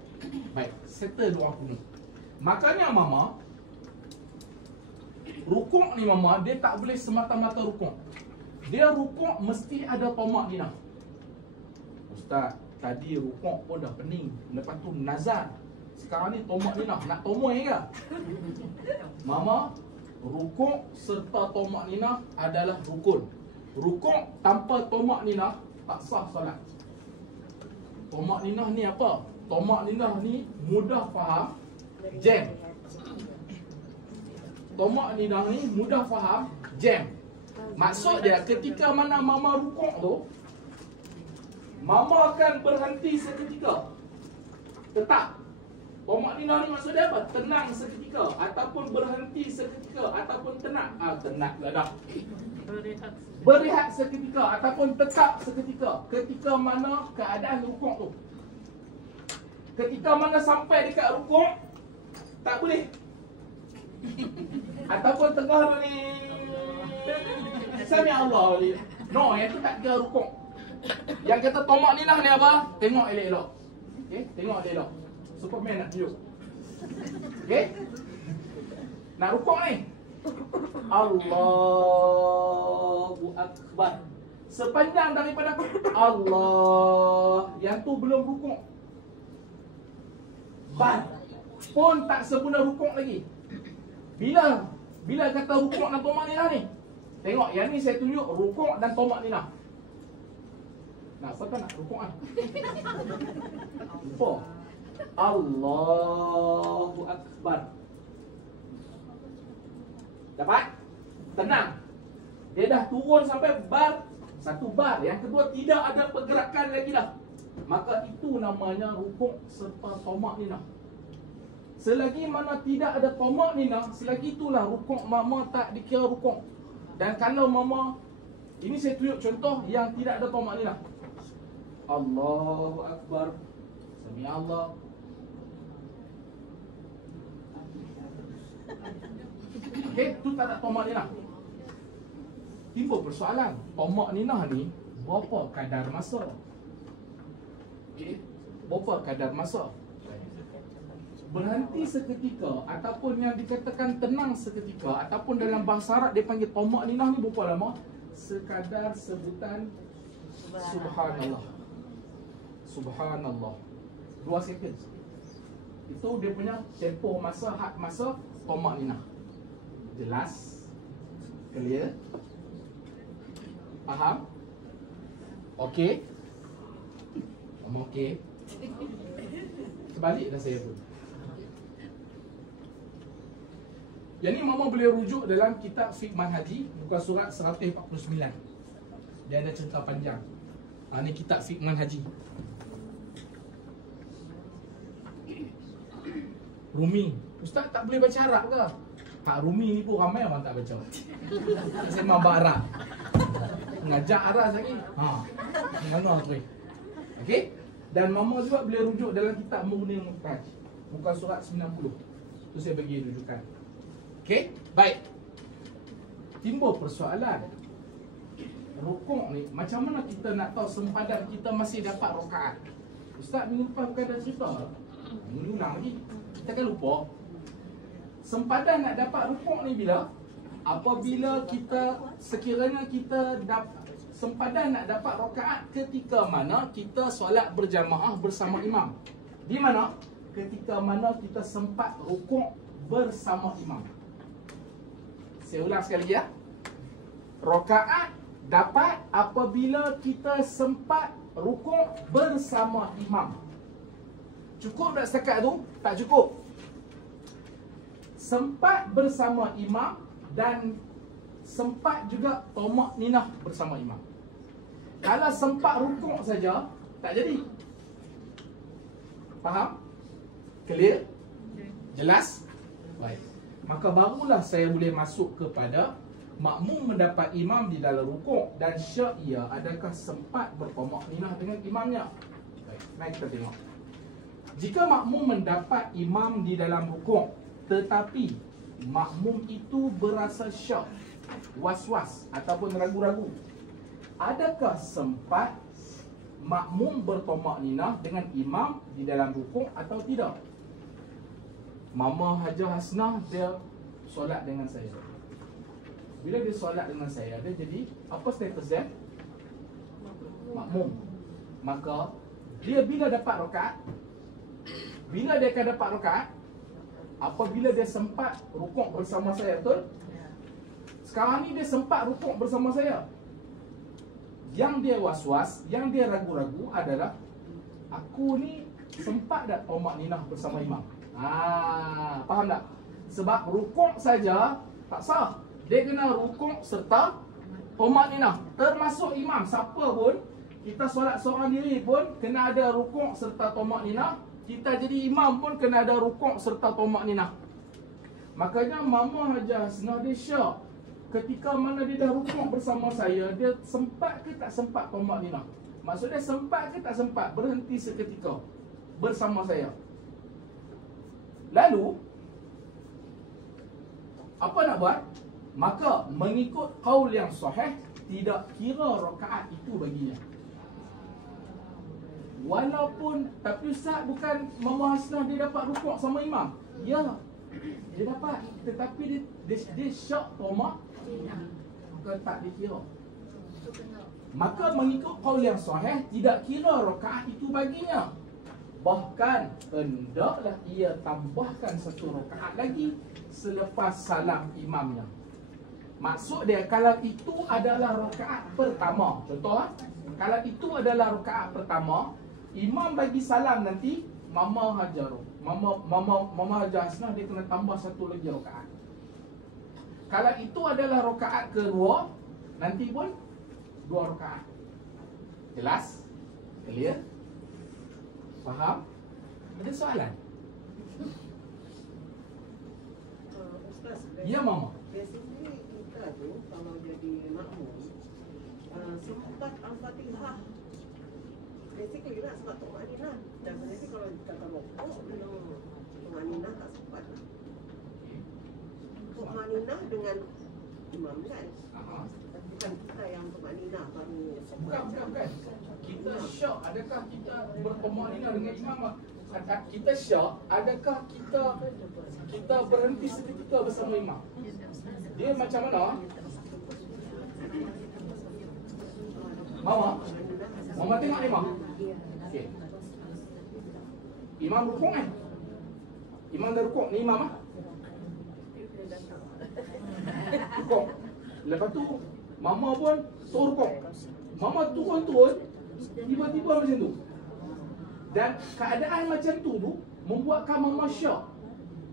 Baik, settle doa kunut. Makanya mama, rukuk ni mama, dia tak boleh semata-mata rukuk. Dia rukuk mesti ada tomak ninah. Ustaz, tadi rukuk pun dah pening. Lepas tu nazar. Sekarang ni tomak ninah. Nak tomoy ke? Mama, rukuk serta tomak ninah adalah rukun. Rukuk tanpa tomak ninah tak sah solat. Tomak ninah ni apa? Tomak ninah ni mudah faham, jam. Tomak ninah ni mudah faham, jam. Maksud dia ketika mana mama rukuk tu, mama akan berhenti seketika. Tetap. Tomak ninah ni maksud dia apa? Tenang seketika, ataupun berhenti seketika, ataupun tenang. Tenang lah dah. Berehat seketika ataupun tetap seketika. Ketika mana keadaan rukuk tu. Ketika mana sampai dekat rukuk, tak boleh. Ataupun tengah ni Sami Allah ni. No, yang tu tak kira rukuk. Yang kata tomak ninah ni apa? Tengok elok-elok. Okay? Tengok elok-elok. Superman nak tunjuk. Okay? Nak rukuk ni. Allahu Akbar. Sepanjang daripada Allah, yang tu belum rukuk. Ban pun tak sempurna rukuk lagi. Bila kata rukuk dan tomak ninah ni, tengok yang ni saya tunjuk rukuk dan tomak ninah. Nak siapa nak rukuk kan? Lupa. Allahu Akbar. Dapat? Tenang. Dia dah turun sampai bar, satu bar. Yang kedua tidak ada pergerakan lagi lah. Maka itu namanya rukuk serta tomak ninah. Selagi mana tidak ada tamak ninah, selagi itulah rukuk mama tak dikira rukuk. Dan kalau mama, ini saya tunjuk contoh yang tidak ada tamak ninah. Allahu Akbar, Sami Allah. Okey, tu tak ada tamak ninah. Timbul persoalan, tamak ninah ni berapa kadar masa? Okey, berapa kadar masa? Berhenti seketika ataupun yang dikatakan tenang seketika ataupun dalam bahasa Arab dia panggil tamak ninah ni berapa lama? Sekadar sebutan subhanallah. Subhanallah. 2 second. Itu dia punya tempoh masa, had masa tamak ninah. Jelas? Clear? Faham? Okey? Okey. Terbalik dah saya pun. Yang ni mama boleh rujuk dalam kitab Fiqh Manhaji, muka surat 149. Dia ada cerita panjang. Ni kitab Fiqh Manhaji. Rumi, Ustaz tak boleh baca Arab ke? Hak Rumi ni pun ramai orang tak baca. Saya memang Arab. Ngajak Arab lagi. Mana aku ni? Okey? Dan mama juga boleh rujuk dalam kitab Mughnil Muhtaj, muka surat 90. Tu saya bagi rujukan. Okey? Baik. Timbul persoalan. Rukuk ni, macam mana kita nak tahu sempadan kita masih dapat rakaat? Ustaz minggu lepas bukan ada cerita. Minggu ulang lagi. Kita kan lupa. Sempadan nak dapat rukuk ni bila? Apabila kita, sekiranya kita sempadan nak dapat rakaat ketika mana kita solat berjamaah bersama imam. Di mana? Ketika mana kita sempat rukuk bersama imam. Saya ulang sekali lagi ya. Rakaat dapat apabila kita sempat rukuk bersama imam. Cukup tak setakat tu? Tak cukup. Sempat bersama imam dan sempat juga tamak ninah bersama imam. Kalau sempat rukuk saja, tak jadi. Faham? Clear? Jelas? Baik. Maka barulah saya boleh masuk kepada makmum mendapat imam di dalam rukuk dan syak ia adakah sempat bertamak ninah dengan imamnya. Baik, mari kita tengok. Jika makmum mendapat imam di dalam rukuk tetapi makmum itu berasa syak, was-was ataupun ragu-ragu, adakah sempat makmum bertamak ninah dengan imam di dalam rukuk atau tidak? Mama Hajar Hasnah dia solat dengan saya. Bila dia solat dengan saya, dia jadi apa status dia? Makmum. Maka dia bila dapat rakaat, bila dia akan dapat rakaat? Apabila dia sempat rukuk bersama saya, betul? Sekarang ni dia sempat rukuk bersama saya. Yang dia was-was, yang dia ragu-ragu adalah aku ni sempat tak tamak ninah bersama imam? Faham tak? Sebab rukuk saja tak sah. Dia kena rukuk serta tamak ninah. Termasuk imam, siapa pun, kita solat seorang diri pun kena ada rukuk serta tamak ninah. Kita jadi imam pun kena ada rukuk serta tamak ninah. Makanya Mama Hajar Hasnah dia syak. Ketika mana dia dah rukuk bersama saya, dia sempat ke tak sempat tamak ninah? Maksudnya sempat ke tak sempat berhenti seketika bersama saya? Lalu apa nak buat? Maka mengikut qaul yang sahih, tidak kira rakaat itu baginya. Walaupun, tapi Ustaz bukan Mama Hasnah dia dapat rukuk sama imam. Ya, dia dapat, tetapi dia syak tamak, maka tak dikira. Maka mengikut qaul yang sahih, tidak kira rakaat itu baginya. Bahkan hendaklah ia tambahkan satu rakaat lagi selepas salam imamnya. Maksud dia, kalau itu adalah rakaat pertama, contoh kalau itu adalah rakaat pertama, imam bagi salam nanti, Mama Hajar Hasnah dia kena tambah satu lagi rakaat. Kalau itu adalah rakaat kedua, nanti pun 2 rakaat. Jelas? Clear? Faham? Ada soalan? Ustaz, Ya mama. basically kita tu kalau jadi makmum sempat Al-Fatihah. Basically lah sebab tumaninah. Dan nanti kalau kata rokok belum tumaninah tak sempat lah. Tumaninah dengan imam kan. Bukan kita yang tumaninah baru sempat. Bukan. Kita syak, adakah kita bertumaninah dengan imam? Kita syak, adakah kita berhenti seketika bersama imam? Dia macam mana? Mama tengok ni imam. Okey. Imam rukuk kan? Imam dah rukuk, ni imam ah. Rukuk. Lepas tu mama pun suruh rukuk. Mama turun, tiba-tiba macam tu. Dan keadaan macam tu membuatkan mama syak.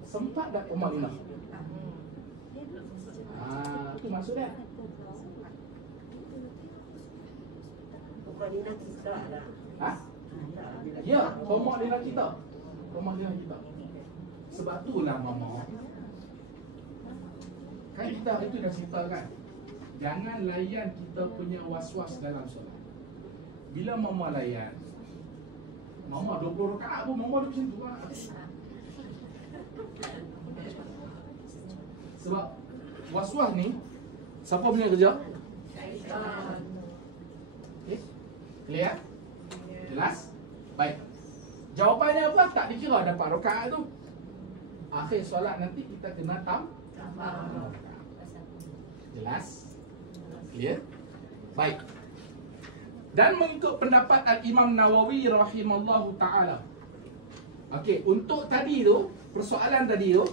Sempat tak tumaninah? Itu maksudnya. Tumaninah kita lah. Ya, tumaninah kita. Sebab itulah mama. Kan kita itu dah cerita kan. Jangan layan kita punya was-was dalam solat. Bila mama layan, mama 20 rakaat pun mama dah macam tu lah. Sebab was-was ni siapa punya kerja? Okay. Clear? Jelas? Baik. Jawapannya apa? Tak dikira dapat rakaat tu. Akhir solat nanti kita kena tambah. Jelas? Clear? Baik. Dan mengikut pendapat Al-Imam Nawawi rahimallahu ta'ala. Okey, untuk tadi tu, persoalan tadi tu,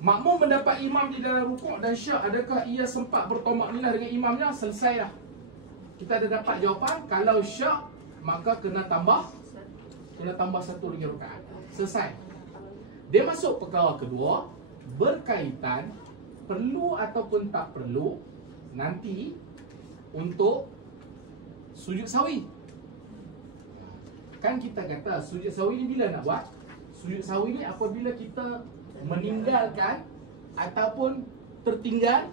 makmum mendapat imam di dalam rukuk dan syak, adakah ia sempat bertumaninah dengan imamnya? Selesai dah. Kita dah dapat jawapan, kalau syak maka kena tambah satu lagi rakaat. Selesai. Dia masuk perkara kedua, berkaitan perlu ataupun tak perlu nanti untuk sujud sawi. Kan kita kata sujud sawi ni bila nak buat? Sujud sawi ni apabila kita meninggalkan ataupun tertinggal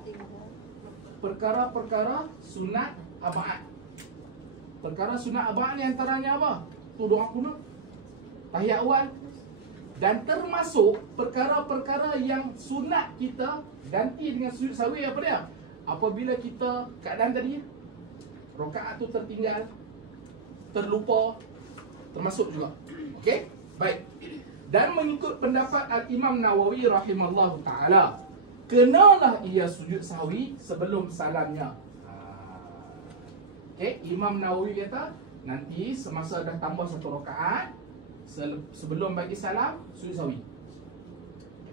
perkara-perkara sunat abad. Perkara sunat abad ni antaranya apa? Tu doa kunut, tahiyat awal, dan termasuk perkara-perkara yang sunat kita ganti dengan sujud sawi apa dia? Apabila kita keadaan tadi rakaat tu tertinggal, terlupa, termasuk juga. Okey? Baik. Dan mengikut pendapat Al-Imam Nawawi rahimallahu ta'ala, kenalah ia sujud sahwi sebelum salamnya. Okey, Imam Nawawi kata nanti semasa dah tambah satu rakaat, sebelum bagi salam, sujud sahwi.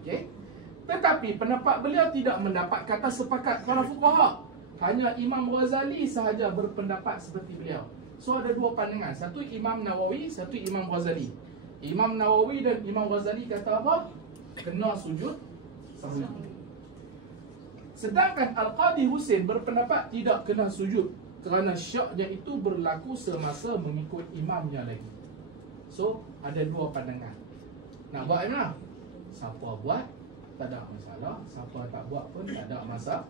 Okey? Tetapi pendapat beliau tidak mendapat kata sepakat para fuqaha. Hanya Imam Ghazali sahaja berpendapat seperti beliau. So ada dua pandangan, satu Imam Nawawi, satu Imam Ghazali. Imam Nawawi dan Imam Ghazali kata apa? Kena sujud sahwi. Sedangkan Al-Qadhi Husin berpendapat tidak kena sujud, kerana syaknya itu berlaku semasa mengikut imamnya lagi. So ada dua pandangan. Nak buat mana? Siapa buat tak ada masalah, siapa tak buat pun tak ada masalah.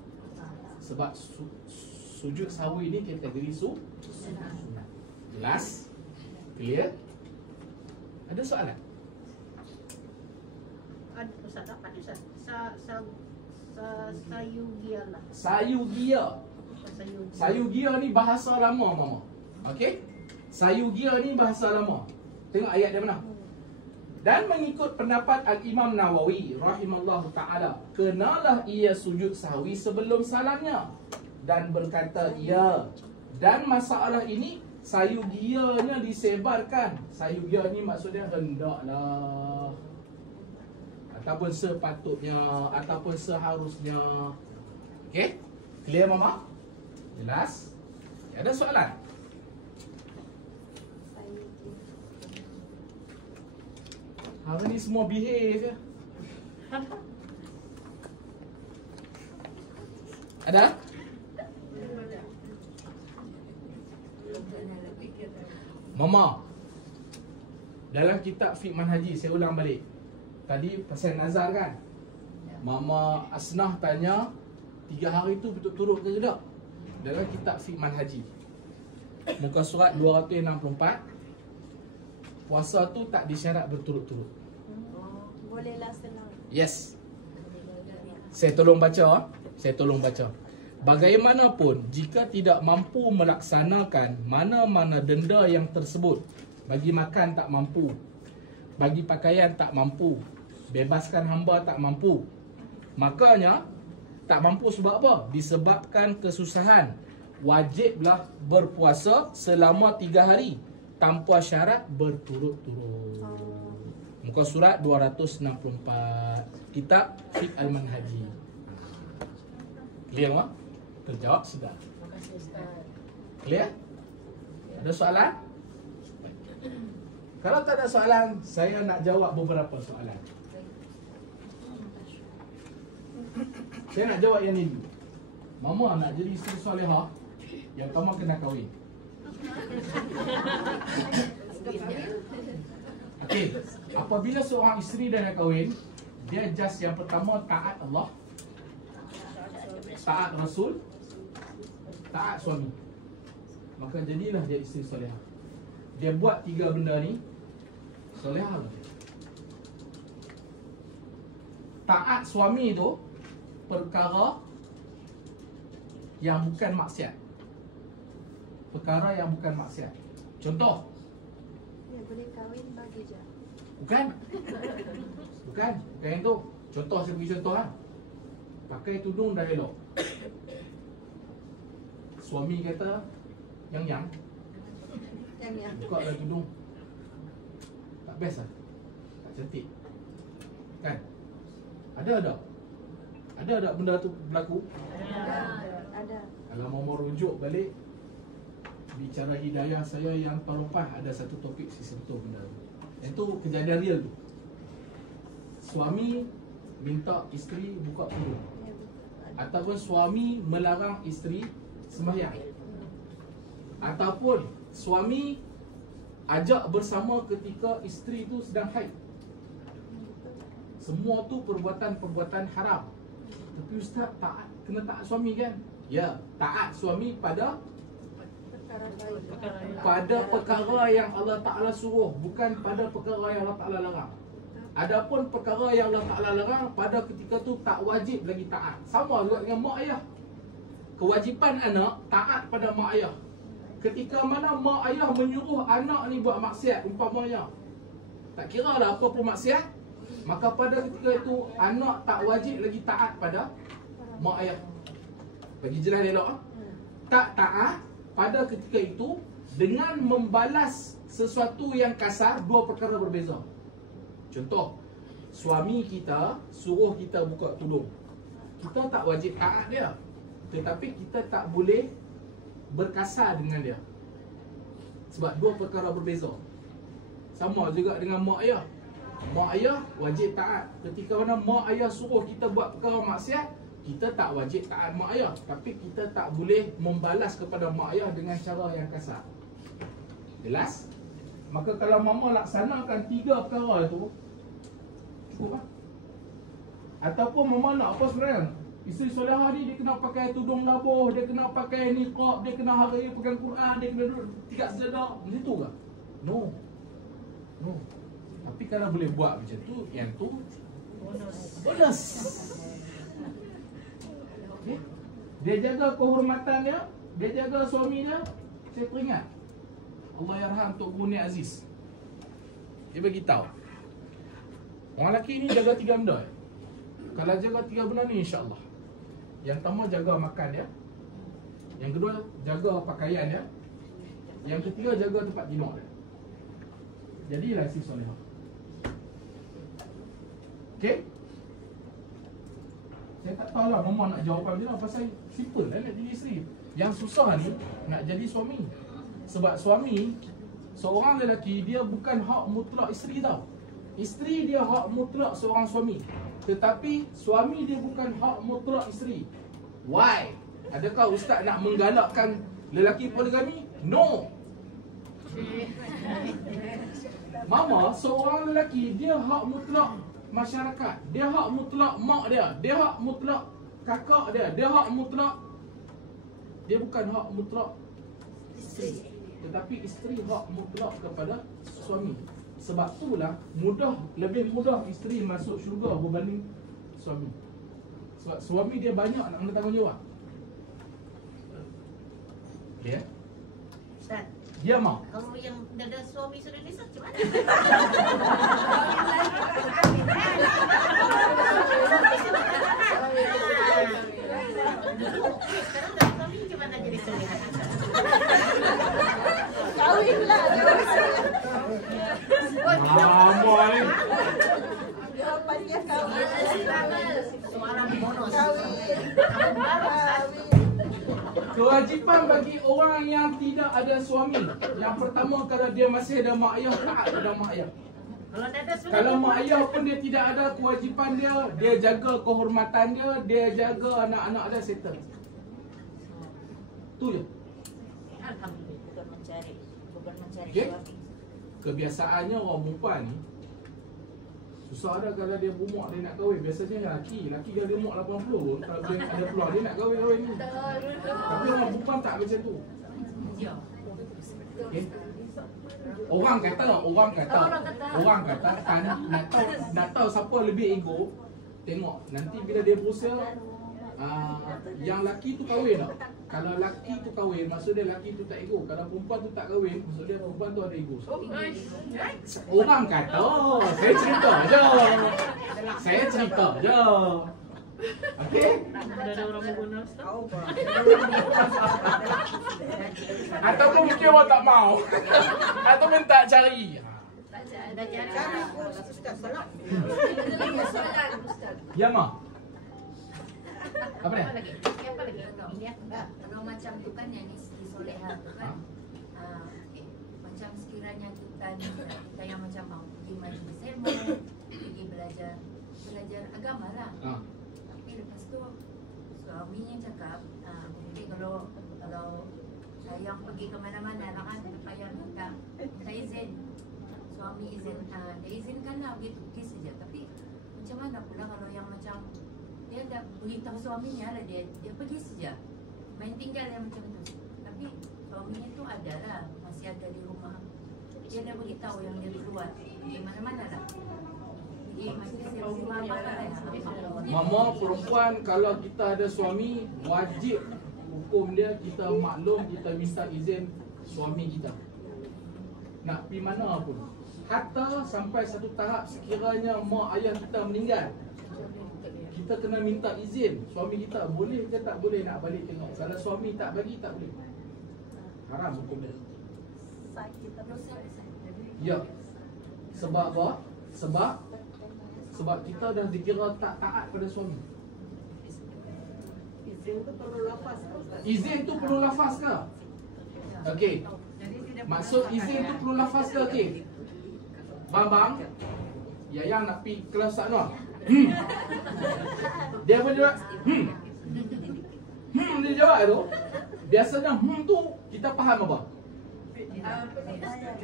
Sebab sujud sahwi ni kategori sunat. Jelas? Clear? Ada soalan? Ada Ustaz, dapat Ustaz. Sayugia lah. Sayugia ni bahasa lama mama. Okey? Sayugia ni bahasa lama. Tengok ayat dia mana? Dan mengikut pendapat Al-Imam Nawawi rahimallahu ta'ala, kenalah ia sujud sahwi sebelum salamnya. Dan berkata ia, dan masalah ini sayugianya disebarkan. Sayugia ni maksudnya hendaklah, ataupun sepatutnya, ataupun seharusnya. Okey? Clear mama? Jelas? Ada soalan? Hari ni semua behave ya. Ada? Mama, dalam kitab Fiqh Manhaji, saya ulang balik. Tadi pasal nazar kan? Mama Asnah tanya 3 hari tu betul-betul ke tidak? Dalam kitab Fiqh Manhaji, muka surat 264, puasa tu tak disyarat berturut-turut. Bolehlah senang. Yes. Saya tolong baca. Bagaimanapun, jika tidak mampu melaksanakan mana-mana denda yang tersebut, bagi makan tak mampu, bagi pakaian tak mampu, bebaskan hamba tak mampu, makanya tak mampu sebab apa? Disebabkan kesusahan, wajiblah berpuasa selama 3 hari tanpa syarat berturut-turut. Muka surat 264, kitab Fiqh Al-Manhaji. Clear tak? Terjawab sudah. Terima kasih Ustaz. Clear? Ada soalan? Kalau tak ada soalan, saya nak jawab beberapa soalan. Saya nak jawab yang ni dulu. Mama nak jadi isteri solehah, yang pertama kena kahwin. Okey, apabila seorang isteri dah nak kahwin, dia just yang pertama taat Allah, taat Rasul, taat suami. Maka jadilah dia isteri solehah. Dia buat 3 benda ni, solehah. Taat suami tu perkara yang bukan maksiat. Perkara yang bukan maksiat. Contoh, Ya, boleh kahwin bagi je. bukan yang tu. Contoh, saya bagi contoh lah. Pakai tudung dah elok, suami kata yang buka dah tudung, tak best lah, tak cantik kan? Ada benda tu berlaku. Ada. Kalau mau rujuk balik bicara hidayah saya yang tahun lepas, ada satu topik sisi betul benda tu. Yang tu kejadian real tu. Suami minta isteri buka tudung, ataupun suami melarang isteri sembahyang, ataupun suami ajak bersama ketika isteri tu sedang haid. Semua tu perbuatan-perbuatan haram. Tapi ustaz, taat, kena taat suami kan? Ya, taat suami pada perkara yang Allah Ta'ala suruh, bukan pada perkara yang Allah Ta'ala larang. Adapun perkara yang Allah Ta'ala larang, pada ketika tu tak wajib lagi taat. Sama juga dengan mak ayah. Kewajipan anak taat pada mak ayah. Ketika mana mak ayah menyuruh anak ni buat maksiat, umpamanya tak kira lah apa pun maksiat, maka pada ketika itu anak tak wajib lagi taat pada mak ayah. Bagi jelas elok, tak taat pada ketika itu dengan membalas sesuatu yang kasar, 2 perkara berbeza. Contoh, suami kita suruh kita buka tudung, kita tak wajib taat dia, tetapi kita tak boleh berkasar dengan dia, sebab 2 perkara berbeza. Sama juga dengan mak ayah. Mak ayah wajib taat. Ketika mana mak ayah suruh kita buat perkara maksiat, kita tak wajib taat mak ayah, tapi kita tak boleh membalas kepada mak ayah dengan cara yang kasar. Jelas? Maka kalau mama laksanakan 3 perkara itu, cukup lah. Ataupun mama nak apa sebenarnya? Isteri solehah ni dia kena pakai tudung labuh, dia kena pakai niqab, dia kena hari pegang Quran, dia kena duduk tingkat sejadah. Macam tu ke? No. Tapi kalau boleh buat macam tu, yang tu bonus. Okay? Dia jaga kehormatan dia, dia jaga suami dia. Saya teringat Allah yarham Tok Guni Aziz, dia beritahu orang lelaki ni jaga 3 benda. Kalau jaga 3 benda ni, insya-Allah, yang pertama jaga makan dia, yang kedua jaga pakaian dia, yang ketiga jaga tempat tidur dia. Jadilah isteri solehah. Okay? Saya tak tahu lah mama nak jawapan macam mana, pasal simple lah nak jadi isteri. Yang susah ni nak jadi suami. Sebab suami, seorang lelaki, dia bukan hak mutlak isteri tau. Isteri dia hak mutlak seorang suami, tetapi suami dia bukan hak mutlak isteri. Why? Adakah ustaz nak menggalakkan lelaki poligami? No. Mama, seorang lelaki dia hak mutlak masyarakat. Dia hak mutlak mak dia, dia hak mutlak kakak dia hak mutlak. Dia bukan hak mutlak isteri, tetapi isteri hak mutlak kepada suami. Sebab itulah lebih mudah isteri masuk syurga berbanding suami. Sebab suami dia banyak nak kena tanggungjawab. Ya. Ustaz, Dia mau. kalau yang dah ada suami sudah nisab macam mana? Sekarang dah suami macam mana jadi suami? Kawinlah. Mama ni. Jawapannya kawin. Soalan bonus. Kewajipan bagi orang yang tidak ada suami. Yang pertama, kalau dia masih ada mak ayah, taat pada mak ayah. Kalau dah ada suami, Kalau mak ayah pun dia tidak ada kewajipan dia jaga kehormatan dia jaga anak-anak dia settle. Tu je. alhamdulillah. Bukan mencari Okey. suami. Kebiasaannya orang perempuan ni susah ada kalau dia bumak dia nak kahwin. Biasanya laki kalau dia umur 80 pun, kalau dia ada peluang dia nak kahwin ni. Tapi orang perempuan tak macam tu. Okay. Orang kata kan nak tahu siapa lebih ego. Tengok nanti bila dia berusia yang laki tu kahwin tak? Kalau laki tu kahwin, maksud dia laki tu tak ego. Kalau perempuan tu tak kahwin, maksud dia perempuan tu ada ego. Orang kata, saya cerita je. Okey? Ada orang berguna Ustaz. Ataupun mungkin orang tak mau. Ataupun tak cari. Dah jadi. Ustaz salah. Ya ma. Apa dia? Apa lagi? Ini Kalau macam tu kan yang isteri soleha tu kan, macam sekiranya kita yang macam mau pergi majlis ilmu, pergi belajar agama lah. Tapi lepas tu suaminya cakap, jadi kalau yang pergi ke mana-mana lah kan, payah minta izin, suami izin, dia izinkan lah begitu, pergi saja. Tapi macam mana pula kalau yang macam dia dah beritahu suaminya lah dia pergi saja, main tinggal yang macam tu. Tapi suaminya tu ada lah, masih ada di rumah. Dia dah beritahu yang dia keluar di mana-mana lah. Jadi masih apa lah. Mama perempuan kalau kita ada suami, wajib hukum dia kita maklum, kita minta izin suami kita. Nak pergi mana pun. Hatta sampai satu tahap sekiranya mak ayah kita meninggal, kita kena minta izin suami kita, boleh ke tak boleh nak balik tengok. Kalau suami tak bagi, tak boleh. Haram hukum dia. Ya. Sebab apa? Sebab kita dah dikira tak taat pada suami. Izin tu perlu lafaz ke Ustaz? Izin tu perlu lafaz ke? Okey. Maksud izin tu perlu lafaz ke? Okey. Bang, Yayang nak pergi kelas Ustaz Noor. Dia apa jawab? Dia jawab tu. Biasanya tu kita faham apa?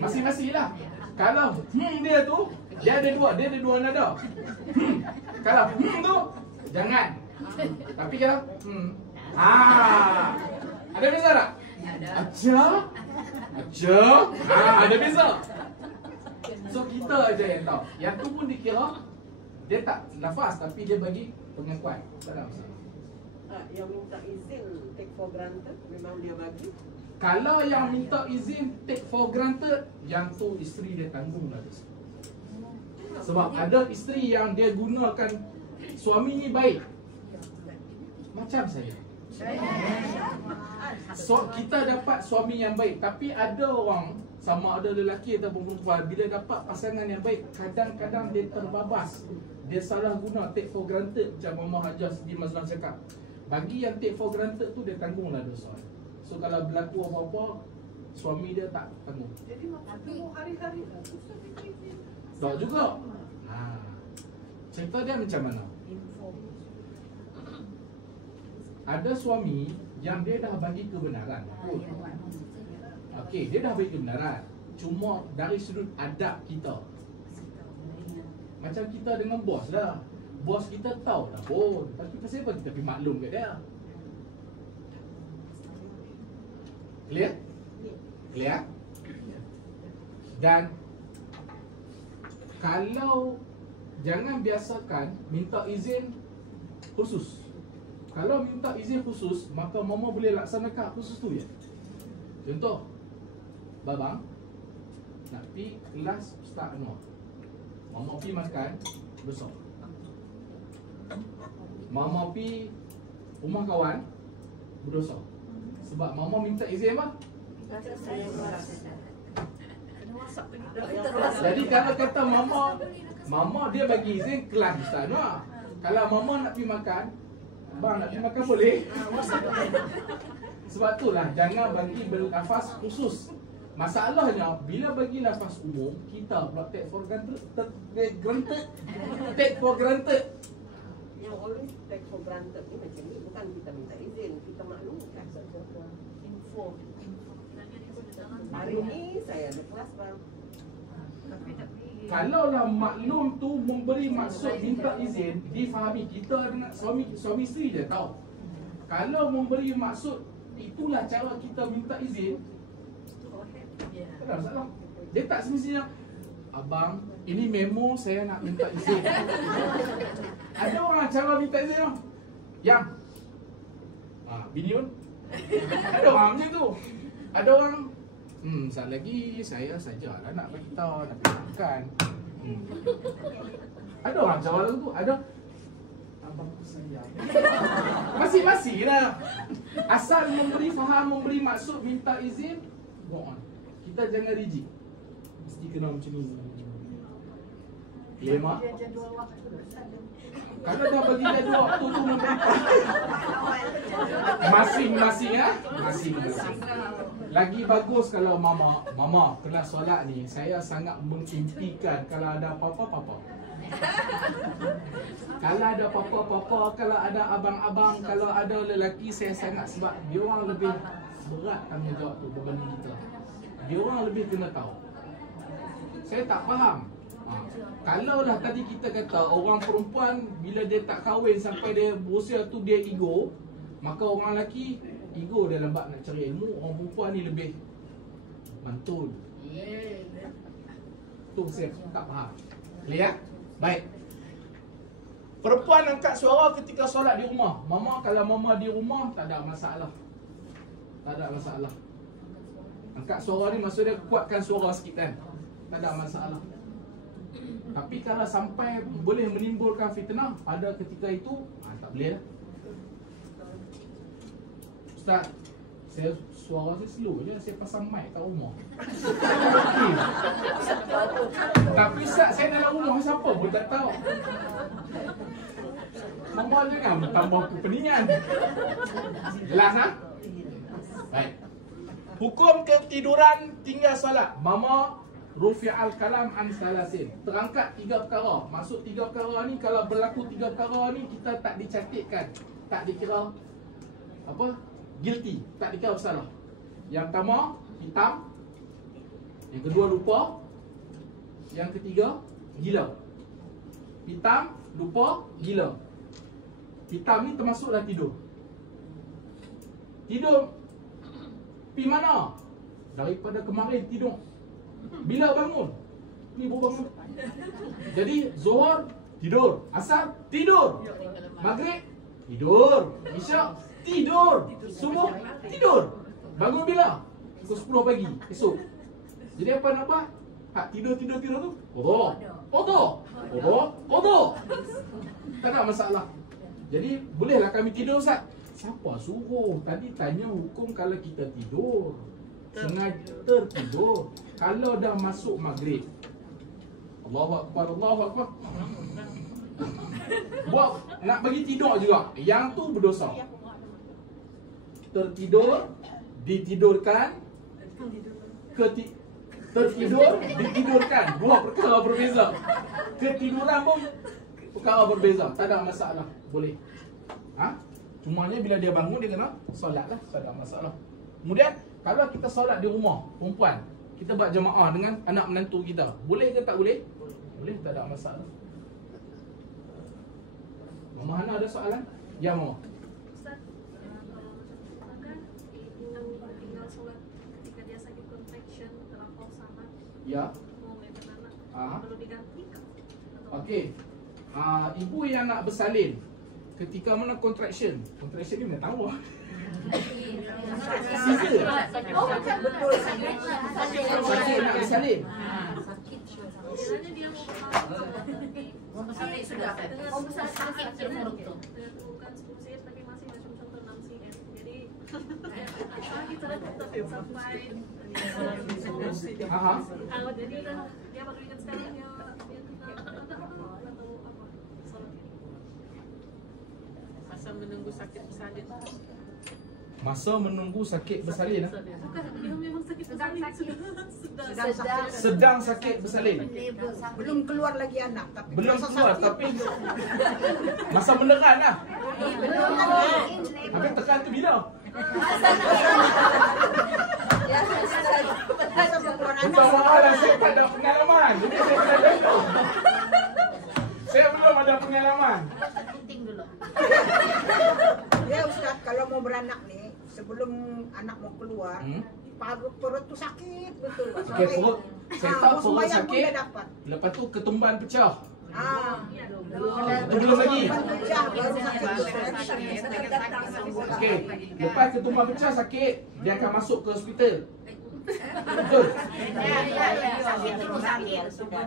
Masing-masing lah. Kalau dia tu dia ada dua nada. Kalau tu jangan. Tapi kalau ada beza tak? Aja. Ada beza. So kita aja yang tahu. Yang tu pun dikira dia tak lafaz tapi dia bagi pengakuan. Tak ada masalah. Yang minta izin take for granted memang dia bagi. Kalau yang minta izin take for granted, yang tu isteri dia tanggung lah. Sebab ada isteri yang dia gunakan suami ni baik. Macam saya. So kita dapat suami yang baik, tapi ada orang sama ada lelaki ataupun perempuan bila dapat pasangan yang baik, kadang-kadang dia terbabas. Dia salah guna take for granted macam Mama Hajah Siti Mazlan cakap. Bagi yang take for granted tu dia tanggunglah dosa. So kalau berlaku apa-apa, suami dia tak tanggung. Jadi maksudnya hari-hari lah. Tak juga. Cerita dia macam mana? Ada suami yang dia dah bagi kebenaran. Okey, dia dah bagi kebenaran. Cuma dari sudut adab kita, Macam kita dengan bos dah. Bos kita tahu dah pun, tapi pasal apa kita pergi maklum kat dia? Clear? Clear? Dan kalau jangan biasakan minta izin khusus. Kalau minta izin khusus, maka mama boleh laksanakan khusus tu je. Contoh, babang nak pergi kelas Ustaz Anwar. Mama pergi makan besok. Mama pergi rumah kawan berdosa. Sebab mama minta izin apa? Jadi kalau kata mama dia bagi izin kelas Ustaz Anwar. Kalau mama nak pergi makan, bang nak pergi makan boleh. Sebab itulah jangan bagi berlafaz khusus. Masalahnya bila bagi lafaz umum, kita pula take for granted. Take for granted. Yang always take for granted ni macam ni, bukan kita minta izin, kita maklumkan. Info. Hari ni saya ada kelas bang. Kalaulah maklum tu memberi maksud minta izin, difahami. Kita dengan suami isteri je tahu. Kalau memberi maksud itulah cara kita minta izin, tak ada masalah. Dia tak semestinya, abang, ini memo saya nak minta izin. Ada orang cara minta izin tau. Yang bini pun ada orang macam tu. Ada orang saat lagi saya sajalah nak bagi tahu, nak pergi makan. Ada orang cara tu, ada abang sayang. Masing-masing lah. Asal memberi faham, memberi maksud minta izin, go on. Kita jangan rigid. Mesti kena macam ni. Lema. Kalau dah bagi jadual waktu tu memberi masing-masing masing-masing. Lagi bagus kalau mama kelas solat ni saya sangat mengimpikan kalau ada apa-apa. Kalau ada papa-papa, kalau ada abang-abang, kalau ada lelaki, saya sangat sebab dia orang lebih berat tanggungjawab tu berbanding kita. Dia orang lebih kena tahu. Saya tak faham. Kalaulah tadi kita kata orang perempuan bila dia tak kahwin sampai dia berusia tu dia ego, maka orang lelaki ego dia lambat nak cari ilmu, orang perempuan ni lebih mantul. Tu saya tak faham. Clear? Baik. Perempuan angkat suara ketika solat di rumah. Kalau mama di rumah tak ada masalah. Tak ada masalah. Angkat suara ni maksud dia kuatkan suara sikit kan. Tak ada masalah. Tapi kalau sampai boleh menimbulkan fitnah pada ketika itu, tak boleh lah. Ustaz, saya suara saya slow je, saya pasang mic kat rumah. Tapi Ustaz, saya dalam rumah siapa pun tak tahu. Mama jangan tambah kepeningan. Jelas ha? Baik. Hukum ketiduran tinggal solat. Mama rufi'al kalam an salasin. Terangkat 3 perkara. Maksud 3 perkara ni, kalau berlaku 3 perkara ni, kita tak dicatatkan, tak dikira apa? Guilty, tak dikira bersalah. Yang pertama, hitam. Yang kedua, lupa. Yang ketiga, gila. Hitam, lupa, gila. Hitam ni termasuklah tidur. Tidur pergi mana? Daripada kemarin tidur. Bila bangun? Ni baru bangun. Jadi Zuhur tidur, Asar tidur, Maghrib tidur, Isyak tidur, Subuh tidur. Bangun bila? Pukul 10 pagi esok. Jadi apa nak buat? Hak tidur tu Qadha. Tak ada masalah. Jadi bolehlah kami tidur Ustaz. Siapa suruh? Tadi tanya hukum kalau kita tidur, sengaja tertidur. Kalau dah masuk maghrib, Allahu Akbar, Allahu Akbar, buat nak bagi tidur juga, yang tu berdosa. Tertidur, ditidurkan, tertidur, ditidurkan, dua perkara berbeza. Ketiduran pun perkara berbeza, tak ada masalah, boleh. Cumanya bila dia bangun dia kena solat lah, tak ada masalah. Kemudian kalau kita solat di rumah, perempuan, kita buat jemaah dengan anak menantu kita, boleh ke tak boleh? Boleh, tak ada masalah. Mama Hana ada soalan? Ya, Mama. Ustaz, kalau macam kan ibu tinggal sholat ketika dia sakit contraction terlampau sangat, Ya. mau melahirkan anak, Aha. perlu diganti kah? Atau Okey. Ibu yang nak bersalin ketika mana contraction? Contraction ni mana tahu? Caesar. Oh, macam betul sakit. Sakit nak bersalin. kiranya dia mau bersalin Sudah. Oh, sakit terburuk tu. dengan bukan 10 cm tapi masih macam contoh 6 cm. Jadi kita tetap sampai Aha. jadi kan dia baru ingat sekarang dia kena atau apa salat ini. Masa menunggu sakit bersalin. Masa menunggu sakit bersalin. Bukan, dia memang sakit bersalin. Sedang sakit bersalin. Belum keluar lagi anak tapi Belum rasa keluar sakit. tapi masa menekan lah. Habis tekan tu bila? Masa keluar anak. Bukan masalah, saya tak ada pengalaman. Jadi saya tak ada. Saya belum ada pengalaman. Penting dulu. Ya Ustaz, kalau mau beranak nih, sebelum anak mau keluar, perut tu sakit betul. Okey, perut. Saya tahu perut sembahyang pun sakit. dah dapat. Lepas tu ketumban pecah. Itu belum lagi. Pecah baru sakit tu. Okey, lepas ketumban pecah sakit, dia akan masuk ke hospital. Betul. Sakit terus sakit sudah.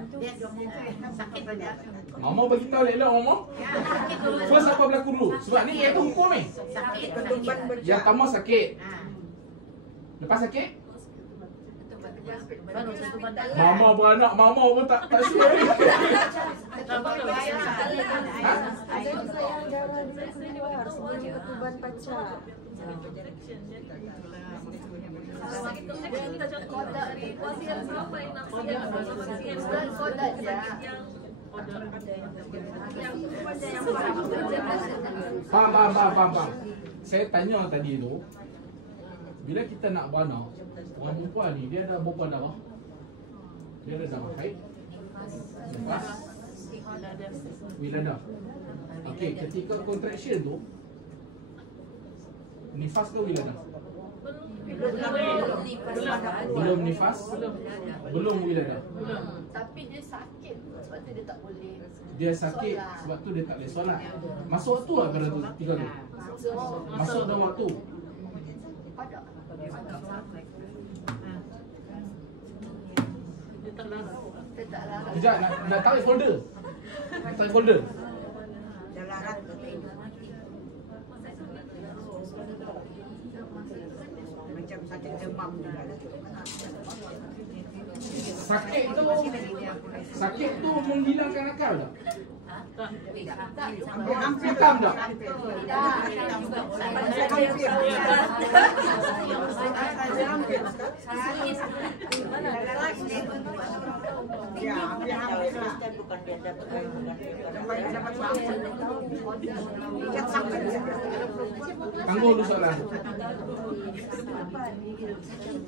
Sakit banyak. Mama bagi tahu elok Mama. First apa berlaku dulu? Sebab ni iaitu hukum ni. Sakit Ketumban Yang pecah. pertama sakit. Lepas sakit, baru ketuban tak. Mama beranak, Mama pun tak sure ni. Sakit contraction kita contoh kodak di pasien berapa yang nak pasien Faham. Saya tanya tadi tu, bila kita nak beranak, orang perempuan ni dia ada berapa darah? Dia ada darah haid, nifas, wiladah. Okey, ketika contraction tu, nifas ke wiladah? Belum nifas, belum wiladah. Tapi dia sakit sebab tu dia tak boleh. Dia sakit sebab tu dia tak boleh solat. Masuk waktu lah kalau tu tiga tu. Masuk dalam waktu. Sekejap, nak tarik folder. Nak tarik folder. Dah larat tu. Macam sakit demam juga. Sakit tu menghilangkan akal tak? Hampir-hampir Hitam tak? Ya, hampir-hampir lah. Bukan dia dapat Sampai dapat langsung. Ikat sampai. Tangguh dulu soalan tu.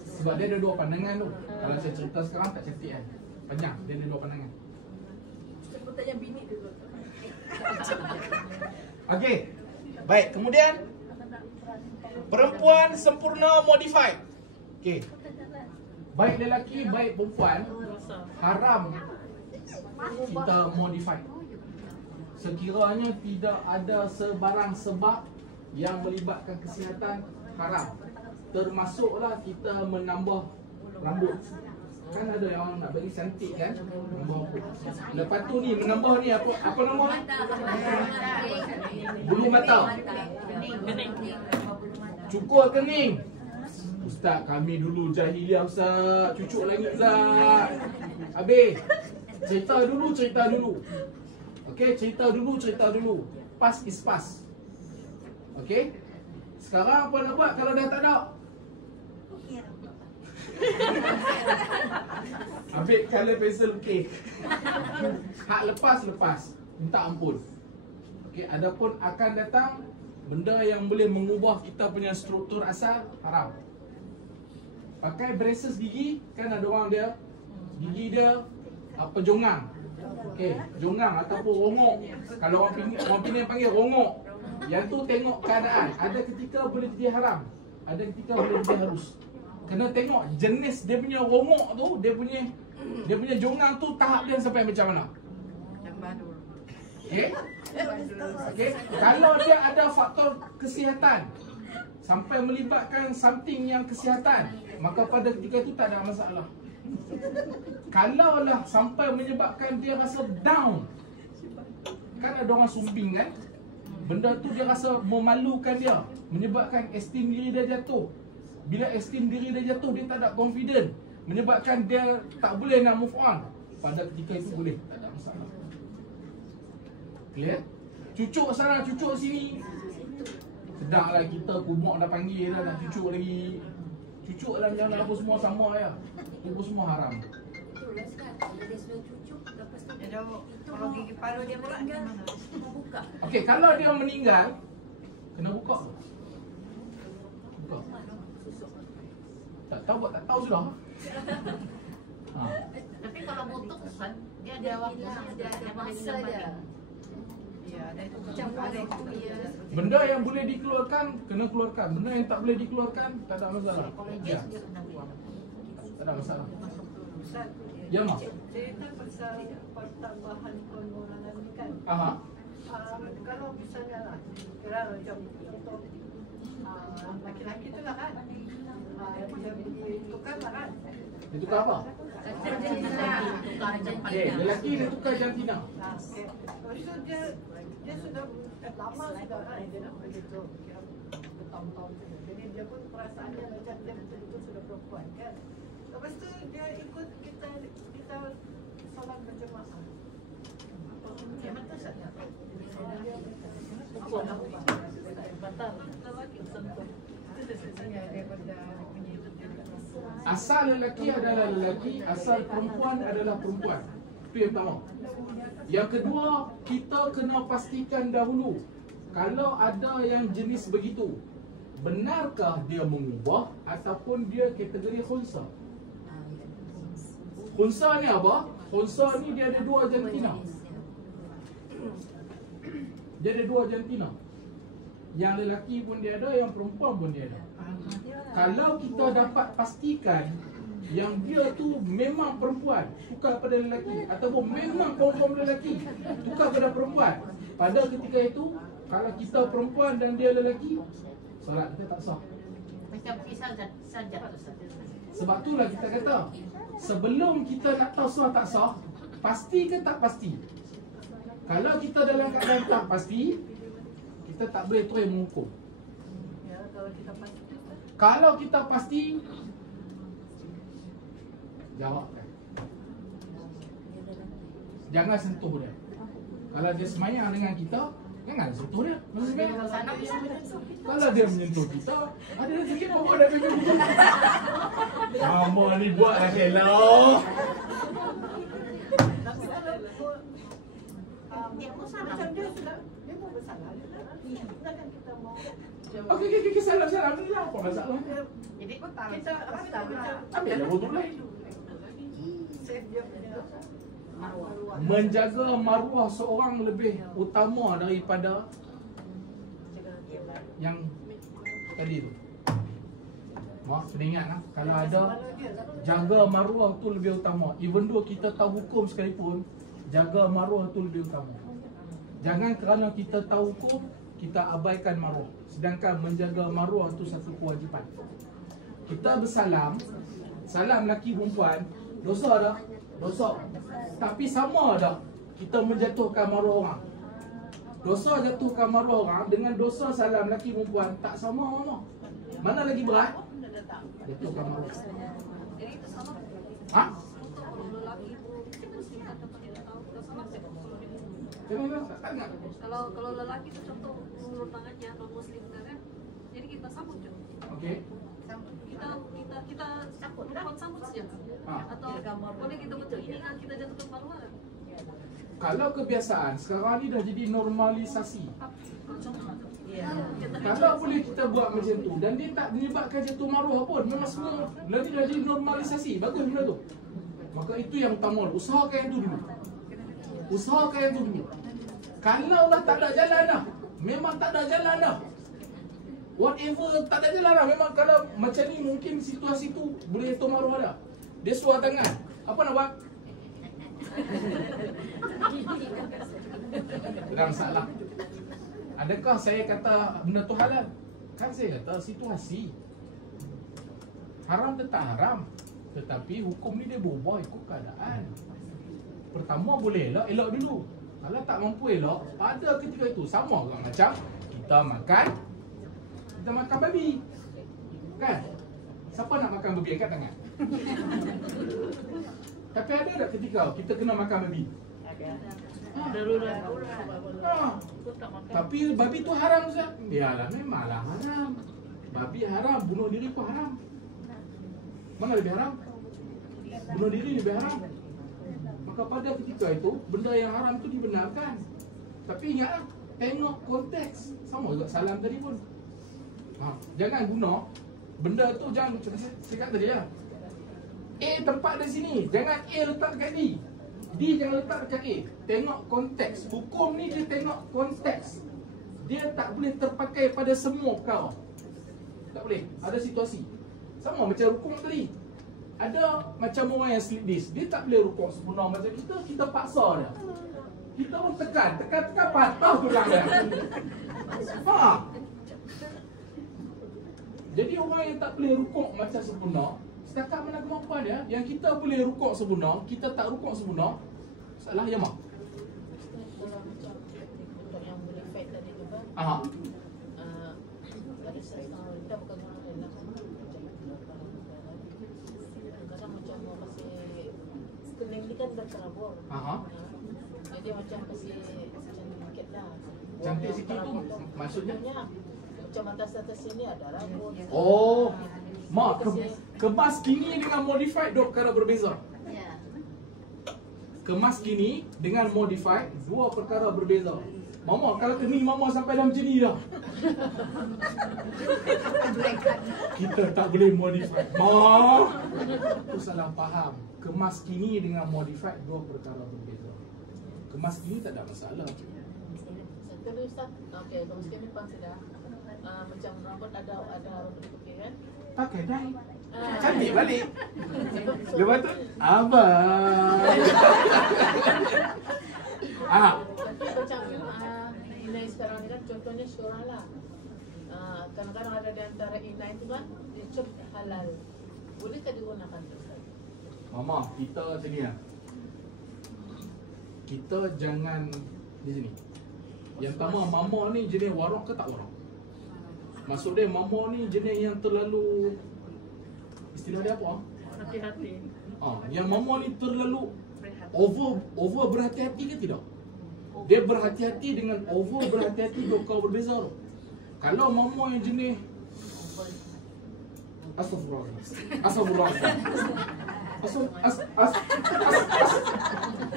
Sebab dia ada dua pandangan tu. Kalau saya cerita sekarang tak cantik kan? Panjang, dia ada dua pandangan. Aku tanya bini dulu. Okey. Baik, kemudian perempuan sempurna modified. Okey. Baik lelaki, baik perempuan haram kita modify. Sekiranya tidak ada sebarang sebab yang melibatkan kesihatan, haram. Termasuklah kita menambah rambut. Kan ada yang orang nak bagi cantik kan, menambah rambut. Lepas tu ni menambah ni apa nama? Bulu mata. Cukur kening. Ustaz, kami dulu jahiliah Ustaz, cucuk lagi Ustaz. Habis. Cerita dulu. Okey, cerita dulu. Past is past. Okey? Sekarang apa nak buat kalau dah tak ada? Ambil color pencil okey. Hak lepas. Minta ampun. Okey, adapun akan datang benda yang boleh mengubah kita punya struktur asal, haram. Pakai braces gigi, kan ada orang dia gigi dia penjongang. Okey, jongang ataupun rongok. Kalau orang Penang panggil rongok. Yang tu tengok keadaan. Ada ketika boleh jadi haram, ada ketika boleh jadi harus. Kena tengok jenis dia punya rongok tu, dia punya jongang tu tahap dia sampai macam mana. Okey? Okey, kalau dia ada faktor kesihatan sampai melibatkan something yang kesihatan, maka pada ketika itu tak ada masalah. Kalaulah sampai menyebabkan dia rasa down, kan ada orang sumbing kan, benda tu dia rasa memalukan dia, menyebabkan esteem diri dia jatuh. Bila esteem diri dia jatuh, dia tak ada confident, menyebabkan dia tak boleh nak move on. Pada ketika itu boleh, tak ada masalah. Clear? Cucuk sana, cucuk sini. Sedanglah kita kumuk dah panggil dah, nak cucuk lagi. Cucuk lah jangan apa semua sama ya. Itu semua haram. Itulah Ustaz, kalau dia sudah cucuk, lepas tu Dia dah- kalau gigi paru dia meninggal, gimana? buka. Okey, kalau dia meninggal, kena buka. Buka. Tak tahu sudah. Ha. Tapi kalau butuh kan dia ada waktu, Ada masa dia. Ya, ada itu Macam ada itu ya. Benda yang boleh dikeluarkan, kena keluarkan. Benda yang tak boleh dikeluarkan, tak ada masalah. Ya, dia kena buang. tak ada masalah. Ustaz, Ya, Mak. cerita pasal pertambahan pengurangan ni kan. Aha. Kalau misalnya lah, kira macam contoh laki-laki tu lah kan, dia tukar lah kan. Dia tukar apa? Okey, lelaki dia tukar jantina. Okay. Lepas tu dia sudah lama sudah kan, dia nak begitu, kira bertahun-tahun sudah. Jadi dia pun perasaannya macam dia betul-betul sudah perempuan kan. Lepas tu dia ikut kita solat berjemaah. Macam mana saja. Apa nak Batal. Lelaki sentuh. daripada punya itu dia tak rasa. Asal lelaki adalah lelaki, asal perempuan adalah perempuan. Itu yang pertama. Yang kedua, kita kena pastikan dahulu kalau ada yang jenis begitu, benarkah dia mengubah ataupun dia kategori khunsa. Khunsa ni apa? Khunsa ni dia ada dua jantina. Dia ada dua jantina. Yang lelaki pun dia ada, yang perempuan pun dia ada. Kalau kita dapat pastikan yang dia tu memang perempuan, tukar pada lelaki, ataupun memang perempuan lelaki, tukar pada perempuan, pada ketika itu, kalau kita perempuan dan dia lelaki, solat kita tak sah. Macam pisah saja tu saja. Sebab itulah kita kata, sebelum kita nak tahu sah tak sah, pasti ke tak pasti. Kalau kita dalam keadaan tak pasti, kita tak boleh terus menghukum. Ya, kalau kita pasti. Kalau kita pasti, jawabkan. Jangan sentuh dia. Kalau dia semayang dengan kita, jangan sentuh dia. Masa semayang. Kalau dia menyentuh kita, ada yang sakit apa dah pegang. Mama ni buat lah hello. Macam dia sudah, dia pun bersalah. Takkan kita mau. Okey, salam ni lah. Apa masalah? Jadi kita rasa macam Ambillah wuduk lah. save dia punya maruah. Menjaga maruah seorang lebih utama daripada yang tadi tu. Mak, kena ingat lah, kalau ada jaga maruah tu lebih utama. Even though kita tahu hukum sekalipun, jaga maruah tu lebih utama. Jangan kerana kita tahu hukum, kita abaikan maruah. Sedangkan menjaga maruah tu satu kewajipan. Kita bersalam, salam lelaki perempuan, dosa tak? Dosa. Tapi sama tak kita menjatuhkan maruah orang? Dosa jatuhkan maruah orang dengan dosa salam lelaki perempuan tak sama mana? Mana lagi berat? Jatuhkan maruah. Jadi itu sama. Ha? Kalau lelaki itu muslim atau tidak tahu, tidak salah sih kalau dia. Jangan tak ingat. Kalau lelaki itu contoh ulur tangannya non muslim kan, jadi kita sambut je. Okey. Kita sambut, perempuan sambut saja. Atau boleh kita betul ini kan kita jatuhkan maruah. Kalau kebiasaan sekarang ni dah jadi normalisasi. Ya. Kalau boleh kita buat macam tu dan dia tak menyebabkan jatuh maruah pun, memang semua nanti dah jadi normalisasi. Bagus benda tu. Maka itu yang utama. Usahakan yang tu dulu. Usahakan yang tu dulu. Kalau lah tak ada jalan dah, memang tak ada jalan dah. Whatever tak ada jalan dah. Memang kalau macam ni mungkin situasi tu boleh tomaruh dah. Dia suar tangan. Apa nak buat? Sedang salah. Adakah saya kata benda tu halal? Kan saya kata situasi. Haram tetap haram. Tetapi hukum ni dia berubah ikut keadaan. Pertama boleh elok, elok dulu. Kalau tak mampu elok, pada ketika itu sama juga macam kita makan babi. Kan? Siapa nak makan babi? Angkat tangan. Tapi ada tak ketika kita kena makan babi? Darurat. Tapi babi tu haram Ustaz. Yalah memanglah haram. Babi haram, bunuh diri pun haram. Mana lebih haram? Bunuh diri lebih haram. Maka pada ketika itu benda yang haram tu dibenarkan. Tapi ingatlah, tengok konteks. Sama juga salam tadi pun. Jangan guna benda tu, jangan saya kata tadi lah. A tempat di sini, jangan A letak dekat D. D jangan letak dekat A. Tengok konteks. Hukum ni dia tengok konteks. Dia tak boleh terpakai pada semua perkara. Tak boleh. Ada situasi. Sama macam rukuk tadi. Ada macam orang yang slip disc. Dia tak boleh rukuk sempurna macam kita paksa dia. Kita pun tekan patah tulang dia. Jadi orang yang tak boleh rukuk macam sempurna, setakat mana kemampuan dia, yang kita boleh rukuk sempurna, kita tak rukuk sempurna, salah yang mak. Kalau macam untuk yang boleh fight tadi tu kan. Tadi saya kita bukan orang lain lah. Kadang macam mau kasih kening ni kan dah terabur. Jadi macam kasih macam sikit lah. Cantik sikit tu maksudnya? Macam atas sini ada rambut. Oh, mak kemas kini dengan modified dua perkara berbeza. Ya. Kemas kini dengan modified dua perkara berbeza. Mama, kalau kening mama sampai dah macam ni dah. Kita tak boleh modify. Ma, tu salah faham. Kemas kini dengan modified dua perkara berbeza. Kemas kini tak ada masalah. Satu Ustaz. Okey, kemas kini pun sudah. Macam rambut ada rambut putih kan? Pakai dye. Cantik balik. Lepas tu abang. Tapi macam inai sekarang ni kan contohnya syurah lah. Kadang-kadang ada di antara inai tu kan dicop halal. Bolehkah digunakan tu? Mama, kita macam ni lah. Kita jangan di sini. Yang pertama, mama ni jenis warak ke tak warak? Maksud dia mama ni jenis yang terlalu, istilah dia apa? Hati-hati. Yang mama ni terlalu over berhati-hati ke tidak? Dia berhati-hati dengan over berhati-hati dua perkara berbeza tu. Kalau mama yang jenis Astagfirullah.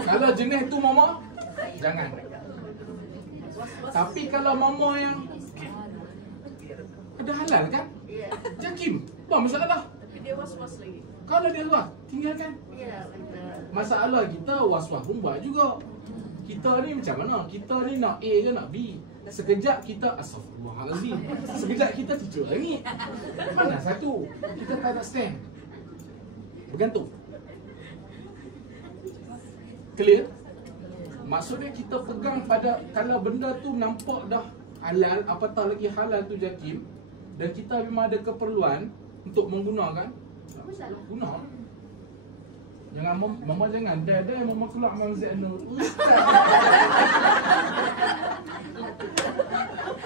Kalau jenis tu mama, jangan. Tapi kalau mama yang ada halal kan? Jakim, apa masalah? Tapi dia was-was lagi. Kalau dia was, tinggalkan. Ya, Masalah kita was-was pun buat juga. Kita ni macam mana? Kita ni nak A ke nak B? Sekejap kita astagfirullahalazim. Sekejap kita cucuk langit. Mana satu? Kita tak nak stand. Bergantung. Clear? Maksudnya kita pegang pada kalau benda tu nampak dah halal, apatah lagi halal tu jakim, dan kita memang ada keperluan untuk menggunakan, guna. Jangan mama jangan dah mama keluar Mam Zainul.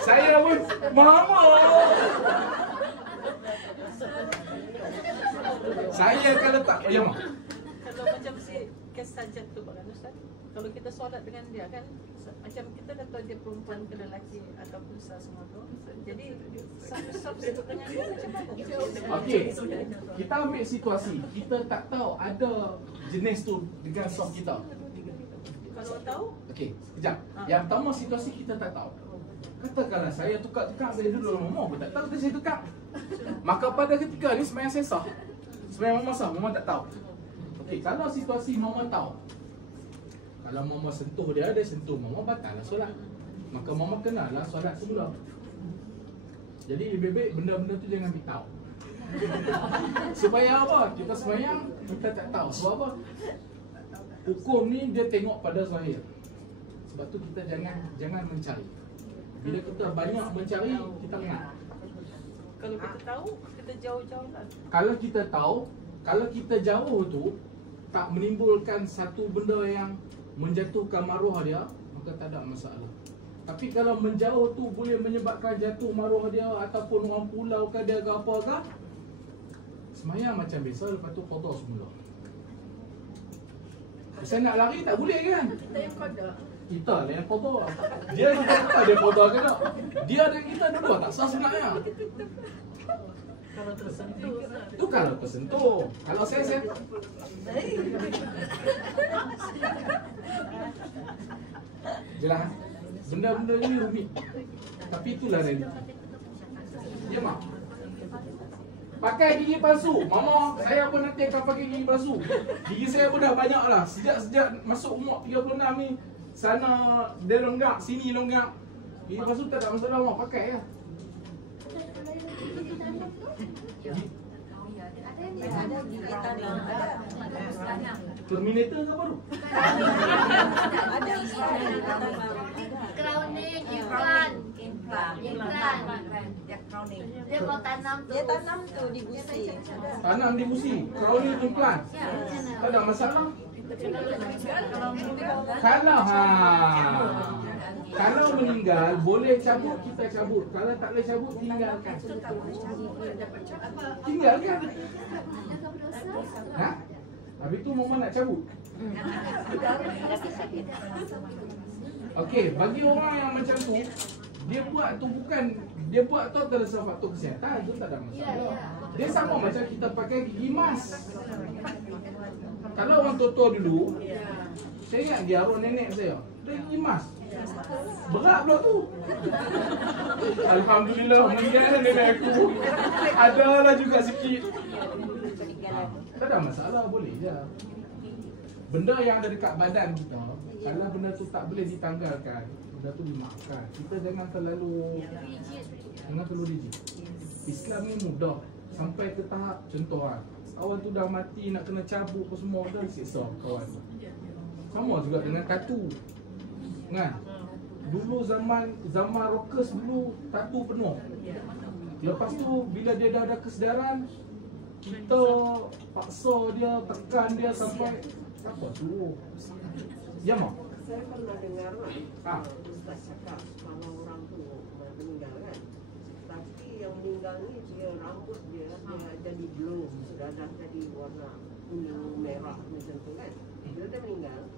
Saya pun mama. Saya kalau tak ya mak. Kalau macam si kesajat tu Pak Ustaz, kalau kita solat dengan dia kan macam kita dah tahu dia perempuan ke lelaki ataupun semua tu. Jadi satu dengan dia macam mana? Okey. Kita ambil situasi. Kita tak tahu ada jenis tu dengan soft kita. Kalau tahu? Okey, sekejap. Yang pertama situasi kita tak tahu. Katakanlah saya tukar-tukar saya dulu mama pun tak tahu saya tukar. Maka pada ketika ni sebenarnya saya sah. Sebenarnya mama sah, mama tak tahu. Okey, kalau situasi mama tahu. Kalau mama sentuh dia sentuh mama, batal lah solat. Maka mama kenalah solat semula. Jadi lebih baik benda-benda tu jangan beritahu. Supaya apa? Kita sembahyang, kita tak tahu. Sebab apa? Hukum ni dia tengok pada zahir. Sebab tu kita jangan mencari. Bila kita banyak mencari, kita ingat. Kalau kita tahu, kita jauh-jauh lah. Kalau kita tahu, kalau kita jauh tu tak menimbulkan satu benda yang menjatuhkan maruah dia, maka tak ada masalah. Tapi kalau menjauh tu boleh menyebabkan jatuh maruah dia ataupun orang pulau ke dia ke apa ke, semayang macam biasa, lepas tu qada semula. Saya nak lari tak boleh kan? Kita yang qada. Kita lah yang qada. Dia tak dia qada ke tak? Dia dan kita dua tak sah sebenarnya. Kalau tersentuh, Tu kalau tersentuh. Kalau saya jelas. Benda-benda ni rumit. Tapi itulah realiti. Ya mak. Pakai gigi palsu. Mama, saya pun nanti akan pakai gigi palsu. Gigi saya pun dah banyak lah. Sejak masuk umur 36 ni, sana dia longgak, sini longgak. Gigi palsu tak ada masalah, mak pakai lah. Ada gigi tanam, ada. Terminator ke baru? Ada gigi tanam. Crowning, implant. Dia mau tanam tu. Dia tanam tu di gusi. Tanam di busi, crowning implant. Tak ada masalah. Kalau meninggal boleh cabut, kita cabut. Kalau tak boleh cabut, tinggalkan. Tinggalkan. Ha? Habis tu mama nak cabut. Okey, bagi orang yang macam tu, dia buat tu bukan, dia buat tu atas faktor kesihatan, tu tak ada masalah. Dia sama macam kita pakai gigi emas. Kalau orang tua dulu, saya ingat dia arwah nenek saya, dia gigi emas. Berat pula tu. Alhamdulillah, meninggal nenek aku. Adalah juga sikit. Tak ada masalah, boleh je. Benda yang ada dekat badan kita, kalau benda tu tak boleh ditanggalkan, benda tu dimaafkan. Kita jangan terlalu rigid. Islam ni mudah. Sampai ke tahap contoh lah, kawan tu dah mati nak kena cabut apa semua, dah siksa kawan. Sama juga dengan tatu. Kan? Dulu zaman rockers dulu tatu penuh. Lepas tu bila dia dah ada kesedaran, kita paksa dia, tekan dia sampai apa tu? Ya mak? Saya pernah dengar Ustaz cakap kalau orang tu meninggal kan, tapi yang meninggal ni dia rambut dia jadi blue, sudah jadi warna kuning merah macam tu kan. Bila dia meninggal,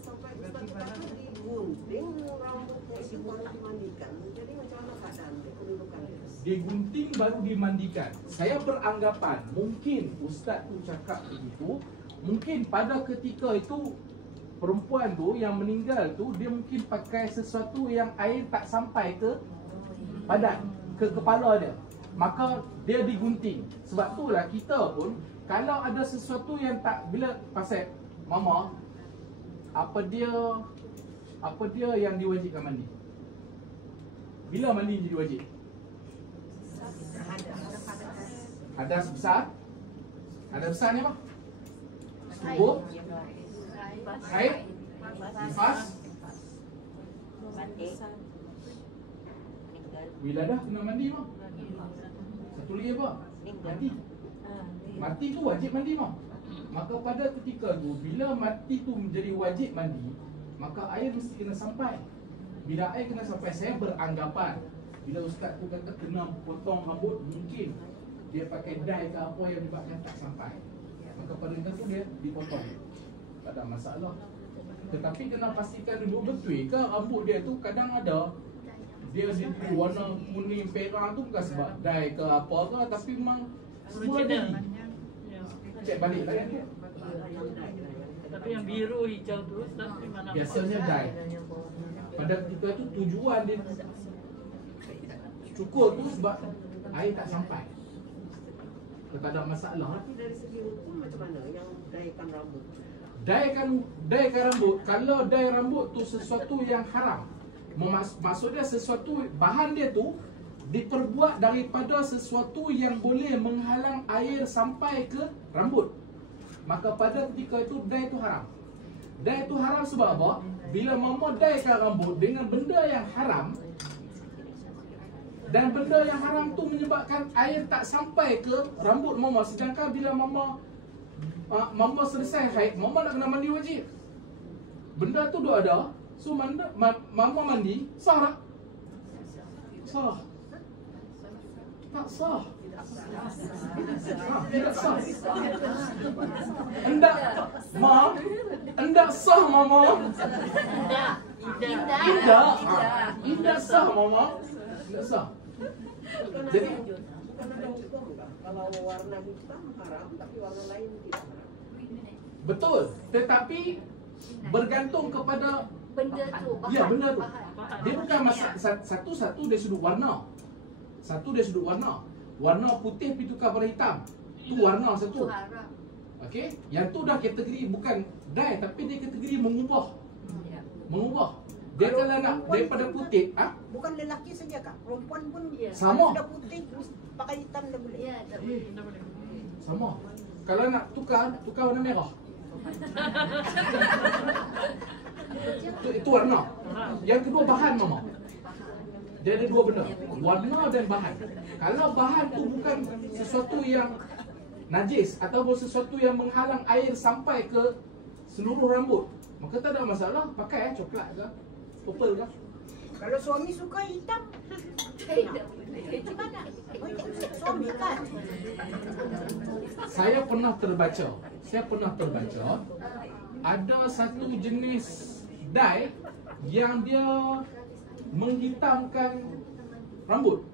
sampai Ustaz kata digunting rambutnya itu baru dimandikan. Jadi macam mana keadaan dia, kedudukan dia? Digunting baru dimandikan. Saya beranggapan mungkin Ustaz tu cakap begitu, mungkin pada ketika itu perempuan tu yang meninggal tu, dia mungkin pakai sesuatu yang air tak sampai ke badan, ke kepala dia. Maka dia digunting. Sebab itulah kita pun kalau ada sesuatu yang tak, bila pasal mama, apa dia yang diwajibkan mandi? Bila mandi jadi wajib? Hadas besar? Hadas besar ni apa? Tubuh? Haid? Nifas? Wiladah kena mandi mah. Satu lagi apa? Mati. Mati tu wajib mandi mah. Maka pada ketika tu, bila mati tu menjadi wajib mandi, maka air mesti kena sampai. Bila air kena sampai, saya beranggapan bila ustaz tu kata kena potong rambut, mungkin dia pakai dye ke apa yang menyebabkan tak sampai. Maka pada ketika tu dia dipotong. Tak ada masalah. Tetapi kena pastikan dulu betul ke rambut dia tu kadang ada dia jadi warna kuning merah tu bukan sebab dye ke apa ke, tapi memang semua jadi. Cek balik lah kan dia. Tapi yang biru hijau tu tapi mana biasanya dye. Pada ketika tu tujuan dia cukur tu sebab air tak sampai. Tak ada masalah. Tapi dari segi hukum macam mana yang dyekan rambut? dye rambut, kalau dye rambut tu sesuatu yang haram, maksudnya sesuatu bahan dia tu diperbuat daripada sesuatu yang boleh menghalang air sampai ke rambut, maka pada ketika itu dye itu haram. Dye itu haram sebab apa? Bila mama dyekan rambut dengan benda yang haram, dan benda yang haram tu menyebabkan air tak sampai ke rambut mama, sedangkan bila mama selesai haid, mama nak kena mandi wajib. Benda tu dah ada, so mama mandi, sah tak? Sah. Tak sah. Tidak sah. Endak sah mama. Tidak sah mama. Tidak sah. Jadi bukan ada hukum enggak? Kalau warna hitam haram tapi warna lain tidak haram. betul, tetapi bergantung kepada Benda tu, bahan. ya benda tu. Bahan. Dia bukan satu dari sudut warna. Satu dari sudut warna. Warna putih pergi tukar pada hitam. Tu warna Itu satu. haram. Okey, yang tu dah kategori bukan dye tapi dia kategori mengubah. Mengubah. Dia kalau nak daripada putih, Bukan lelaki saja kak, perempuan pun Sama. sudah putih terus pakai hitam dah boleh. Ya, tak boleh. sama. Kalau nak tukar warna merah. Itu warna. Yang kedua bahan mama. Dia ada dua benda, warna dan bahan. Kalau bahan tu bukan sesuatu yang najis ataupun sesuatu yang menghalang air sampai ke seluruh rambut, maka tak ada masalah, pakai coklat ke, purple ke. Kalau suami suka hitam, gimana? Suami kan? Saya pernah terbaca ada satu jenis dye yang dia menghitamkan rambut.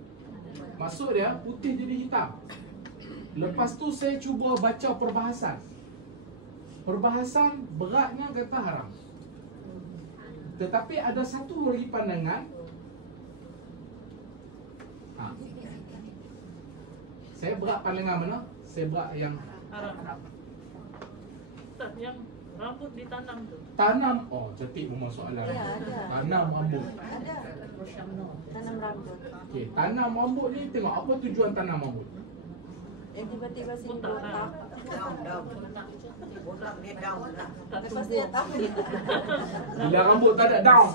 Maksud dia putih jadi hitam. Lepas tu saya cuba baca perbahasan. Perbahasan beratnya kata haram. Tetapi ada satu lagi pandangan. Saya berat pandangan mana? Saya berat yang Haram. Ustaz, yang rambut ditanam tu. tanam. Oh, cantik memang soalan. Ya, ada. Tanam rambut. Ada. Tanam rambut. Okey, tanam rambut ni tengok apa tujuan tanam rambut. Yang tiba-tiba sini botak. Down. Botak dia down lah. Lepas dia tak. Bila rambut tak ada down.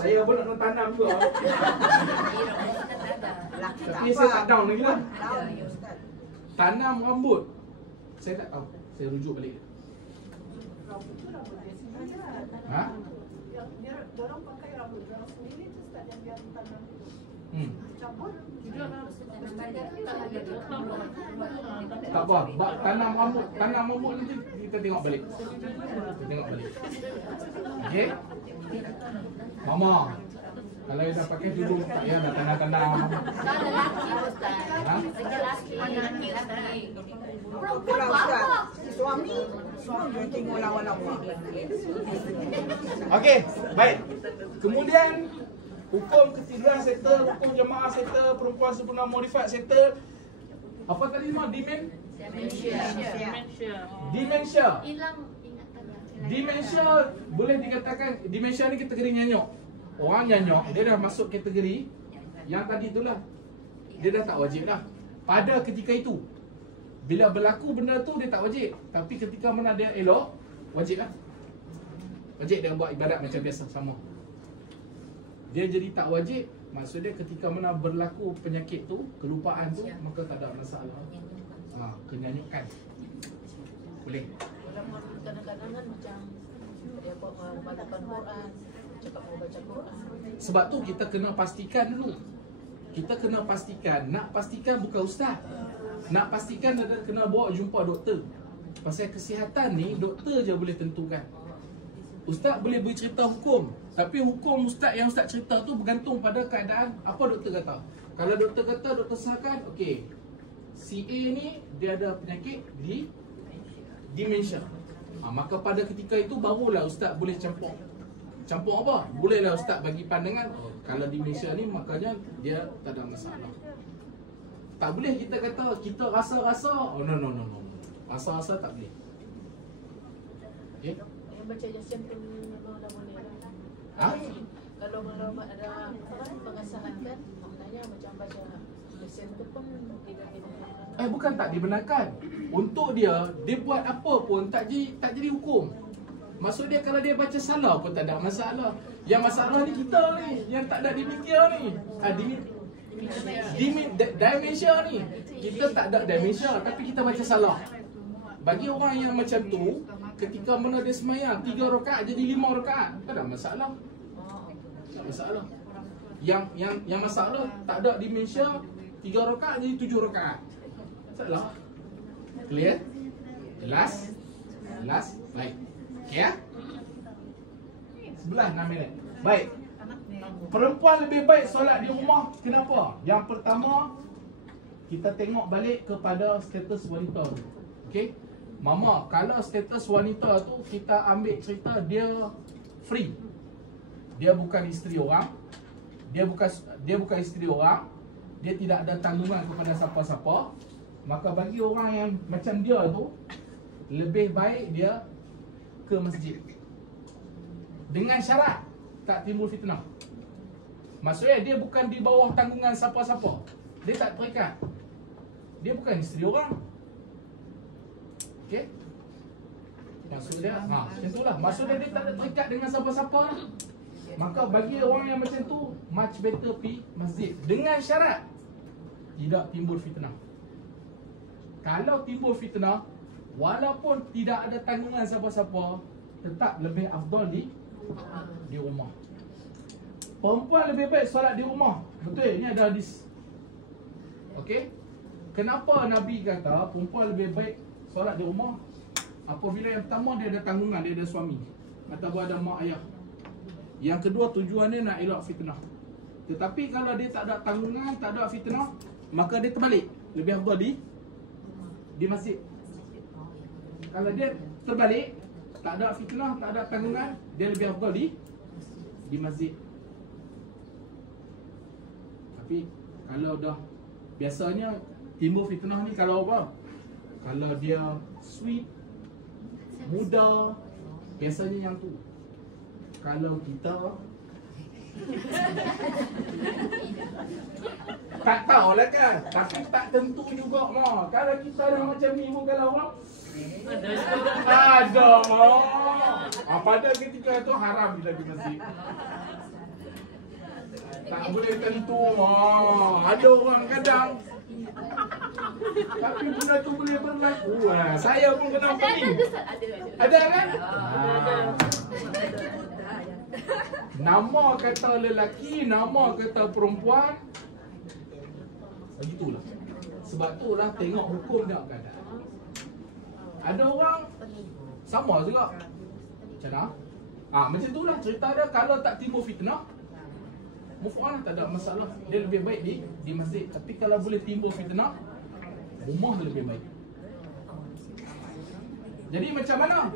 Saya pun nak tanam juga. Laki tak Tapi apa. saya tak down lagi lah. Down, Ustaz. Tanam rambut. Saya tak tahu. Saya rujuk balik. Ha? Dorang pakai rambut dorang sendiri tu Ustaz yang dia tanam campur. Tak apa. Tanam rambut nanti kita tengok balik. Okey? Mama, kalau dia dah pakai tudung tak payah dah tanam-tanam. Kan lelaki Ustaz. Ha? Lelaki. Itulah Ustaz. Suami dia tengok lawan-lawan. Okey, baik. Kemudian hukum ketiduran settle, hukum jemaah settle, perempuan sempurna modifat settle. Apa tadi semua? Dementia. Hilang ingatan. Dementia boleh dikatakan dementia ni kategori nyanyok. Orang nyanyok dia dah masuk kategori yang tadi itulah. Dia dah tak wajib dah. Pada ketika itu. Bila berlaku benda tu dia tak wajib, tapi ketika mana dia elok, wajib lah. Wajib dia buat ibadat macam biasa sama. Dia jadi tak wajib, maksudnya ketika mana berlaku penyakit tu, kelupaan tu, maka tak ada masalah. Kenyanyukan. Boleh. Kadang-kadang kan macam dia bacakan Quran, cakap mau baca Quran. Sebab tu kita kena pastikan dulu. Kita kena pastikan, nak pastikan bukan ustaz. Nak pastikan ada kena bawa jumpa doktor. Pasal kesihatan ni doktor je boleh tentukan. Ustaz boleh beri cerita hukum, tapi hukum ustaz yang ustaz cerita tu bergantung pada keadaan apa doktor kata. Kalau doktor kata, doktor sahkan, okey, si A ni dia ada penyakit di dementia. Maka pada ketika itu barulah ustaz boleh campur. Campur apa? Bolehlah ustaz bagi pandangan, kalau dementia ni makanya dia tak ada masalah. Tak boleh kita kata kita rasa-rasa. No. Rasa-rasa tak boleh. Okey. Yang baca Yasin pun memang dah boleh lah. Ha? Kalau ada pengesahan kan, maknanya macam baca Yasin tu pun tidak. Bukan tak dibenarkan. Untuk dia buat apa pun tak jadi hukum. Maksud dia kalau dia baca salah pun tak ada masalah. Yang masalah ni kita ni, yang tak ada dementia ni. Dementia ni. Kita tak ada dementia tapi kita baca salah. Bagi orang yang macam tu, ketika mana dia semayang 3 rakaat jadi 5 rakaat, tak ada masalah. Tak masalah. Yang masalah tak ada dementia 3 rakaat jadi 7 rakaat. Salah. Clear? Jelas? Baik. Okay ya? Sebelah 6 minit. Baik. Perempuan lebih baik solat di rumah. Kenapa? Yang pertama, kita tengok balik kepada status wanita tu. Okey? Mama, kalau status wanita tu kita ambil cerita dia free. Dia bukan isteri orang. Dia bukan isteri orang. Dia tidak ada tanggungan kepada siapa-siapa. Maka bagi orang yang macam dia tu, lebih baik dia ke masjid. Dengan syarat tak timbul fitnah. Maksudnya dia bukan di bawah tanggungan siapa-siapa. Dia tak terikat. Dia bukan isteri orang. Okey? Maksud dia, macam itulah. Maksud dia tak ada terikat dengan siapa-siapa. Maka bagi orang yang macam tu, much better pergi masjid. Dengan syarat tidak timbul fitnah. Kalau timbul fitnah, walaupun tidak ada tanggungan siapa-siapa, tetap lebih afdal di rumah. Perempuan lebih baik solat di rumah. Betul, ini ada hadis. Okey? Kenapa Nabi kata perempuan lebih baik solat di rumah? Apabila yang pertama dia ada tanggungan, dia ada suami ataupun ada mak ayah. Yang kedua tujuannya nak elak fitnah. Tetapi kalau dia tak ada tanggungan, tak ada fitnah, maka dia terbalik. Lebih afdal di masjid. Kalau dia terbalik, tak ada fitnah, tak ada tanggungan, dia lebih afdal di masjid. Tapi kalau dah biasanya timbul fitnah ni kalau apa? Kalau dia sweet, muda, biasanya yang tu. Kalau kita tak tahulah kan, tapi tak tentu juga mah. Kalau kita dah macam ni pun kalau orang ada mah. Pada ketika tu haram bila di masjid. Tak boleh tentu mah. Ada orang kadang tapi benda tu boleh berlaku. Saya pun kena pening. Ada kan? Nama kata lelaki, nama kata perempuan, begitulah. Sebab itulah tengok hukum dia keadaan. Ada orang sama juga. Macam mana? Macam itulah cerita dia. Kalau tak timbul fitnah, move on lah, tak ada masalah. Dia lebih baik di masjid. Tapi kalau boleh timbul fitnah, rumah lebih baik. Jadi macam mana?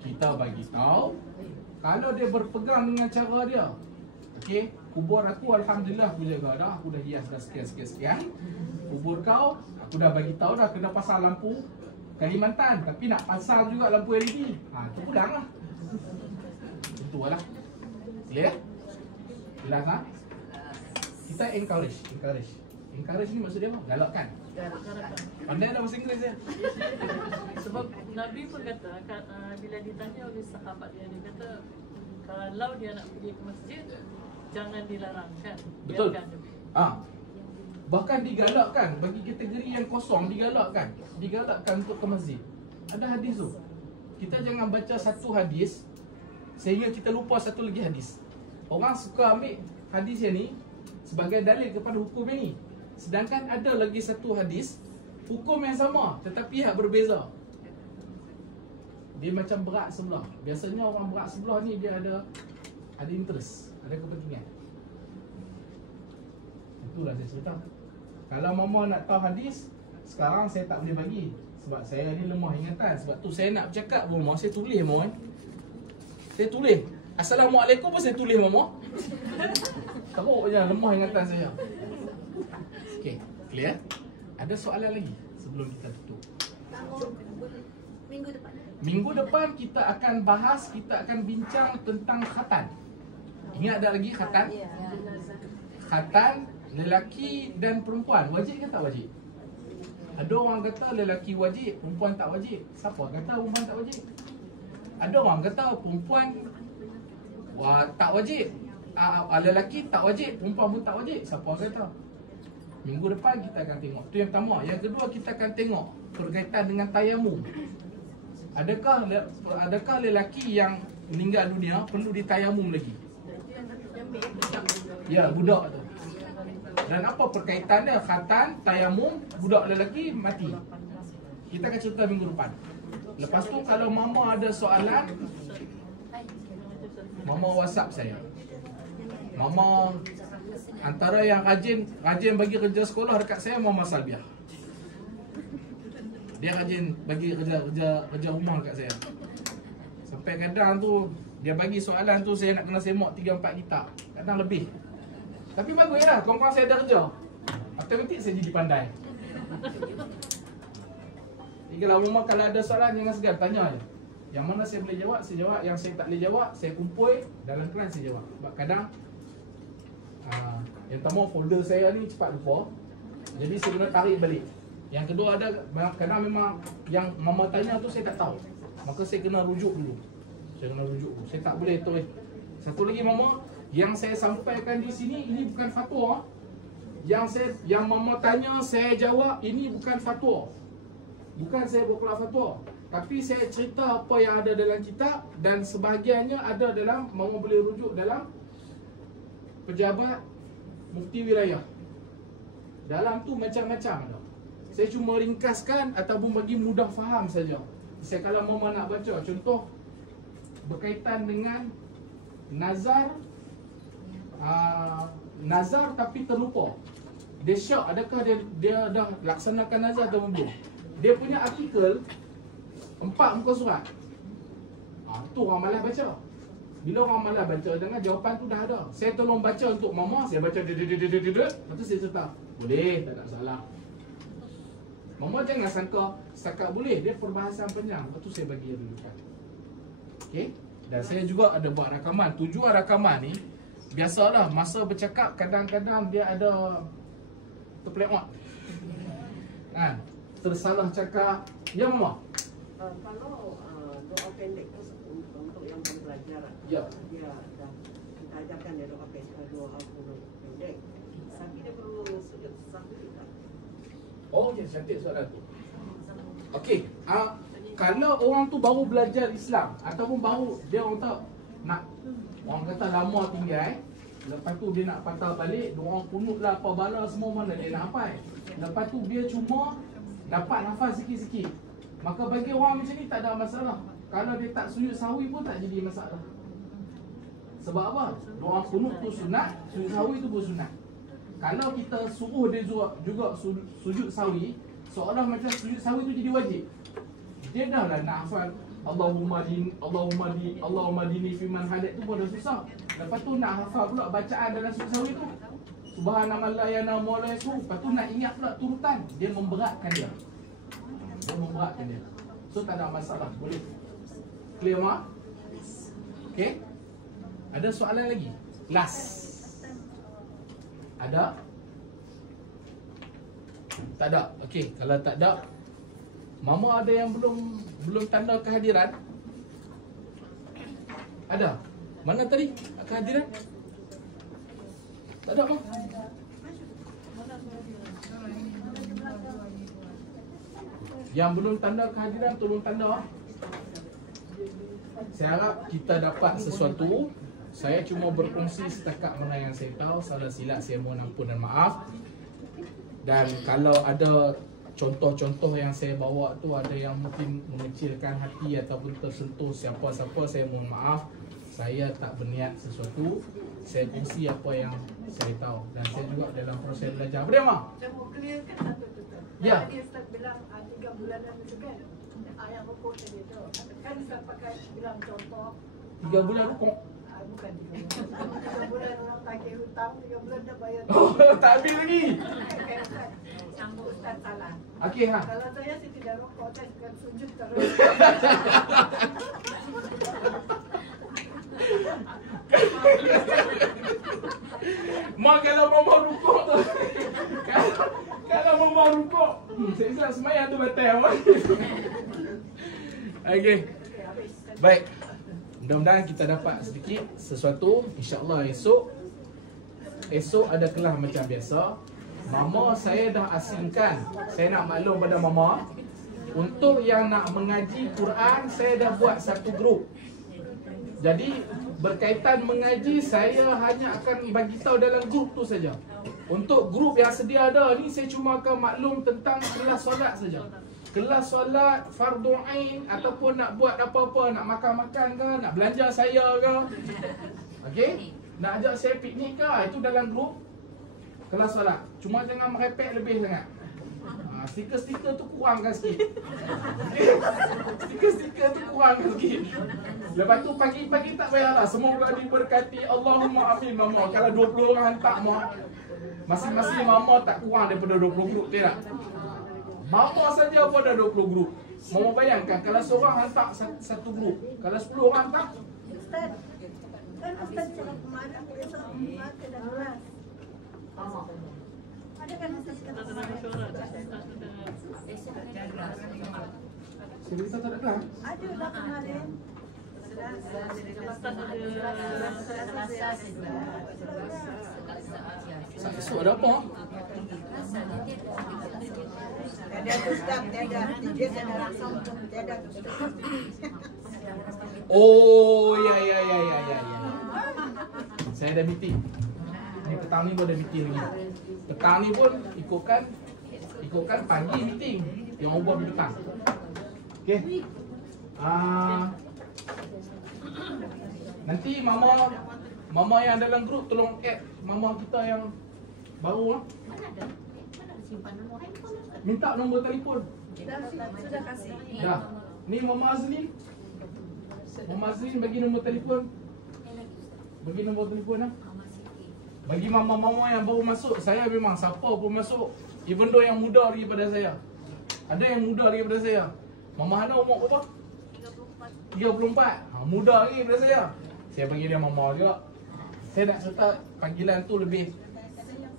Kita bagi tahu kalau dia berpegang dengan cara dia. Okey, kubur aku alhamdulillah aku jaga dah, aku dah hias dah sekian. Kubur kau aku dah bagi tahu dah kena pasang lampu Kalimantan, tapi nak pasang juga lampu LED. Tu pulanglah. Itulah. Clear? Jelas tak? Kita encourage ni maksud dia apa? Galakkan. Pandai dah bahasa Inggeris ya? Sebab Nabi pun kata, bila ditanya oleh sahabat dia kata, kalau dia nak pergi ke masjid, jangan dilarangkan. Betul. Biarkan dia. Bahkan digalakkan, bagi kategori yang kosong digalakkan untuk ke masjid. Ada hadis tu. Kita jangan baca satu hadis sehingga kita lupa satu lagi hadis. Orang suka ambil hadis yang ni sebagai dalil kepada hukum ini. Sedangkan ada lagi satu hadis, hukum yang sama tetapi pihak berbeza. Dia macam berat sebelah. Biasanya orang berat sebelah ni dia ada interest, ada kepentingan. Itulah saya cerita. Kalau mama nak tahu hadis, sekarang saya tak boleh bagi. Sebab saya ni lemah ingatan. Sebab tu saya nak bercakap pun mama, saya tulis mama. Saya tulis. Assalamualaikum pun saya tulis mama. Teruk je, lemah ingatan saya. Okey, clear? Ada soalan lagi sebelum kita tutup? Minggu depan. Minggu depan kita akan bahas, kita akan bincang tentang khatan. Ingat ada lagi khatan? Khatan lelaki dan perempuan, wajib ke tak wajib? Ada orang kata lelaki wajib, perempuan tak wajib. Siapa kata perempuan tak wajib? Ada orang kata perempuan tak wajib, lelaki tak wajib, perempuan pun tak wajib. Siapa kata? Minggu depan kita akan tengok. Itu yang pertama. Yang kedua, kita akan tengok berkaitan dengan tayamum. Adakah lelaki yang meninggal dunia perlu ditayamum lagi? Ya, budak tu. Dan apa perkaitannya khatan, tayamum, budak lelaki mati? Kita akan cerita minggu depan. Lepas tu kalau mama ada soalan, mama WhatsApp saya. Mama antara yang rajin bagi kerja sekolah dekat saya, Mama Salbiah. Dia rajin bagi kerja rumah dekat saya. Sampai kadang tu dia bagi soalan tu saya nak kena semak 3-4 kitab, kadang lebih. Tapi baguslah, kawan-kawan saya ada kerja. Automatik saya jadi pandai. Jadi kalau Mama kalau ada soalan jangan segan, tanya je. Yang mana saya boleh jawab, saya jawab. Yang saya tak boleh jawab, saya kumpul dalam kelas saya jawab. Sebab kadang yang pertama folder saya ni cepat lupa, jadi saya kena tarik balik. Yang kedua ada kadang memang yang mama tanya tu saya tak tahu, maka saya kena rujuk dulu. Saya tak boleh tulis. Satu lagi mama, yang saya sampaikan di sini ini bukan fatwa. Yang mama tanya saya jawab, ini bukan fatwa. Bukan saya berkeluar fatwa, tapi saya cerita apa yang ada dalam kitab, dan sebahagiannya ada dalam, mama boleh rujuk dalam pejabat mufti wilayah. Dalam tu macam-macam ada. Saya cuma ringkaskan ataupun bagi mudah faham saja. Saya kalau mama nak baca contoh berkaitan dengan nazar, nazar tapi terlupa. Dia syak, adakah dia dah laksanakan nazar atau belum? Dia punya artikel 4 muka surat. Tu orang malas baca. Bila orang malas baca, dengan jawapan tu dah ada. Saya tolong baca untuk mama, saya baca lepas tu saya cerita. Boleh, tak ada masalah. Mama jangan sangka setakat boleh, dia perbahasan panjang. Lepas tu saya bagi rujukan. Okey? Dan saya juga ada buat rakaman. Tujuan rakaman ni, biasalah masa bercakap kadang-kadang dia ada terpeleot. Tersalah cakap. Ya mama? Kalau doa pendek tu untuk yang pembelajaran, ya. Dia dah kita ajarkan dia doa pendek. Tapi dia perlu sujud sahwi tak? Oh, ya, cantik soalan tu. Okey, kalau orang tu baru belajar Islam ataupun baru dia orang tak nak, orang kata lama tinggal, lepas tu dia nak patah balik, dia orang kunut lah apa bala semua, mana dia nak hafal. Lepas tu dia cuma dapat nafas sikit-sikit. Maka bagi orang macam ni tak ada masalah. Kalau dia tak sujud sahwi pun tak jadi masalah. Sebab apa? Doa kunut tu sunat, sujud sahwi tu pun sunat. Kalau kita suruh dia juga sujud sahwi, seolah macam sujud sahwi tu jadi wajib. Dia dah lah nak hafal Allahumma dini fiman hadid tu pun dah susah. Lepas tu nak hafal pula bacaan dalam sujud sahwi tu, Subhanallah ya nama Allah itu. Lepas tu nak ingat pula turutan, dia memberatkan dia. So tak ada masalah, boleh. Clear ma? Okay. Ada soalan lagi? Last. Ada? Tak ada. Okey, kalau tak ada, mama ada yang belum tanda kehadiran? Ada? Mana tadi kehadiran? Tak ada apa? Yang belum tanda kehadiran, tolong tanda. Saya harap kita dapat sesuatu. Saya cuma berkongsi setakat mana yang saya tahu. Salah silap saya mohon ampun dan maaf. Dan kalau ada contoh-contoh yang saya bawa tu ada yang mungkin mengecilkan hati ataupun tersentuh siapa-siapa, saya mohon maaf. Saya tak berniat sesuatu. Saya kongsi apa yang saya tahu. Dan saya juga dalam proses belajar. Boleh mak? Saya mau clearkan satu tu. Ya. Tadi Ustaz bilang 3 bulanan itu kan. Ayat rukuk tadi tu. Kan Ustaz pakai bilang contoh. 3 bulan rukuk. Bukan 3 bulan orang tagih hutang, 3 bulan dah bayar. Oh, tak habis lagi. Sambung Ustaz salah. Okey, ha. Kalau saya sih tidak rokok, saya akan sujud terus. Mak kalau mama rukuk tu kalau mama rukuk saya isap semayang tu batal. Okey. Baik. Mudah-mudahan kita dapat sedikit sesuatu. InsyaAllah esok ada kelas macam biasa. Mama saya dah asingkan. Saya nak maklum pada mama, untuk yang nak mengaji Quran, saya dah buat satu grup. Jadi berkaitan mengaji, saya hanya akan bagi tahu dalam grup tu saja. Untuk grup yang sedia ada ni, saya cuma akan maklum tentang kelas solat saja. Kelas solat fardu ain, ataupun nak buat apa-apa, nak makan-makan ke, nak belanja saya ke, okey, nak ajak saya piknik ke, itu dalam grup kelas solat. Cuma jangan merepek lebih sangat. Stiker-stiker tu kurangkan sikit. Stiker-stiker tu kurangkan sikit. Lepas tu pagi-pagi tak payahlah. Semoga diberkati. Allahumma amin mama. Kalau 20 orang hantar mak, masing-masing mama tak kurang daripada 20 grup, tidak? Mama saja pun ada 20 grup. Mama bayangkan kalau seorang hantar satu grup, kalau 10 orang hantar. Ustaz, kan Ustaz cakap kemarin besok ada kelas. Ada kan Ustaz kata Kita tak ada kelas? ada lah kemarin. Esok ada apa? Tiada tu Ustaz, tiada. Dia tiada tu Ustaz. Oh, ya. Saya ada meeting. Ni petang ni pun ada meeting lagi. Petang ni pun ikutkan pagi meeting yang ubah petang. Okey. Nanti mama yang dalam grup tolong add mama kita yang baru lah. Minta nombor telefon. Sudah kasih. Dah. Ni Mama Azlin. Mama Azlin bagi nombor telefon. Bagi nombor telefon lah. Bagi mama-mama yang baru masuk, saya memang siapa pun masuk, even though yang muda daripada saya. Ada yang muda daripada saya. Mama Hana umur berapa? 34. Muda lagi daripada saya. Saya panggil dia mama juga. Saya nak kata panggilan tu lebih,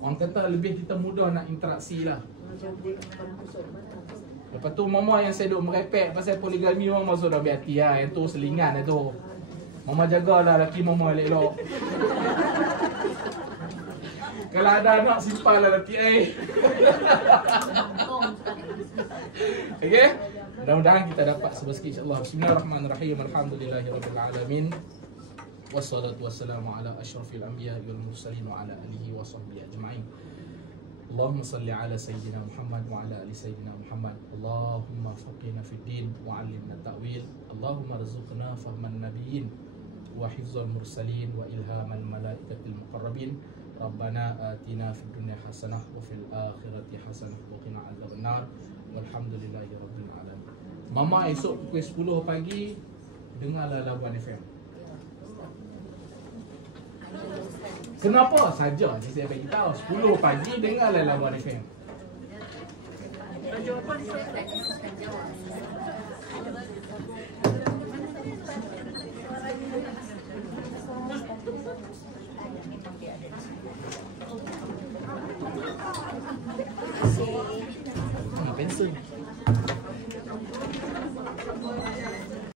orang kata lebih kita mudah nak interaksi lah. Lepas tu mama yang saya duk merepek pasal poligami, mama sudah berhati lah. Yang tu selingan lah tu. Mama jagalah lelaki mama elok-elok. Kalau ada anak simpan lah lelaki Okey. Mudah-mudahan kita dapat sebasikit insya-Allah. Bismillahirrahmanirrahim. Alhamdulillahirabbil wassalatu wassalamu ala asyrafil anbiya wal mursalin wa ala alihi wa sahbihi ajma'in. Allahumma salli ala sayyidina Muhammad wa ala ali sayyidina Muhammad. Allahumma faqihna fid din wa 'allimna ta'wil. Allahumma rzuqna fahman nabiyyin wa hifzal mursalin wa ilhamal malaikatil muqarrabin. Rabbana atina fid dunya hasanah wa fil akhirati hasanah wa qina adzabannar. Walhamdulillahirabbil alamin. Mama esok pukul 10 pagi dengarlah Labuan FM. Kenapa saja saya bagi tahu 10 pagi dengarlah Labuan FM. Jawapan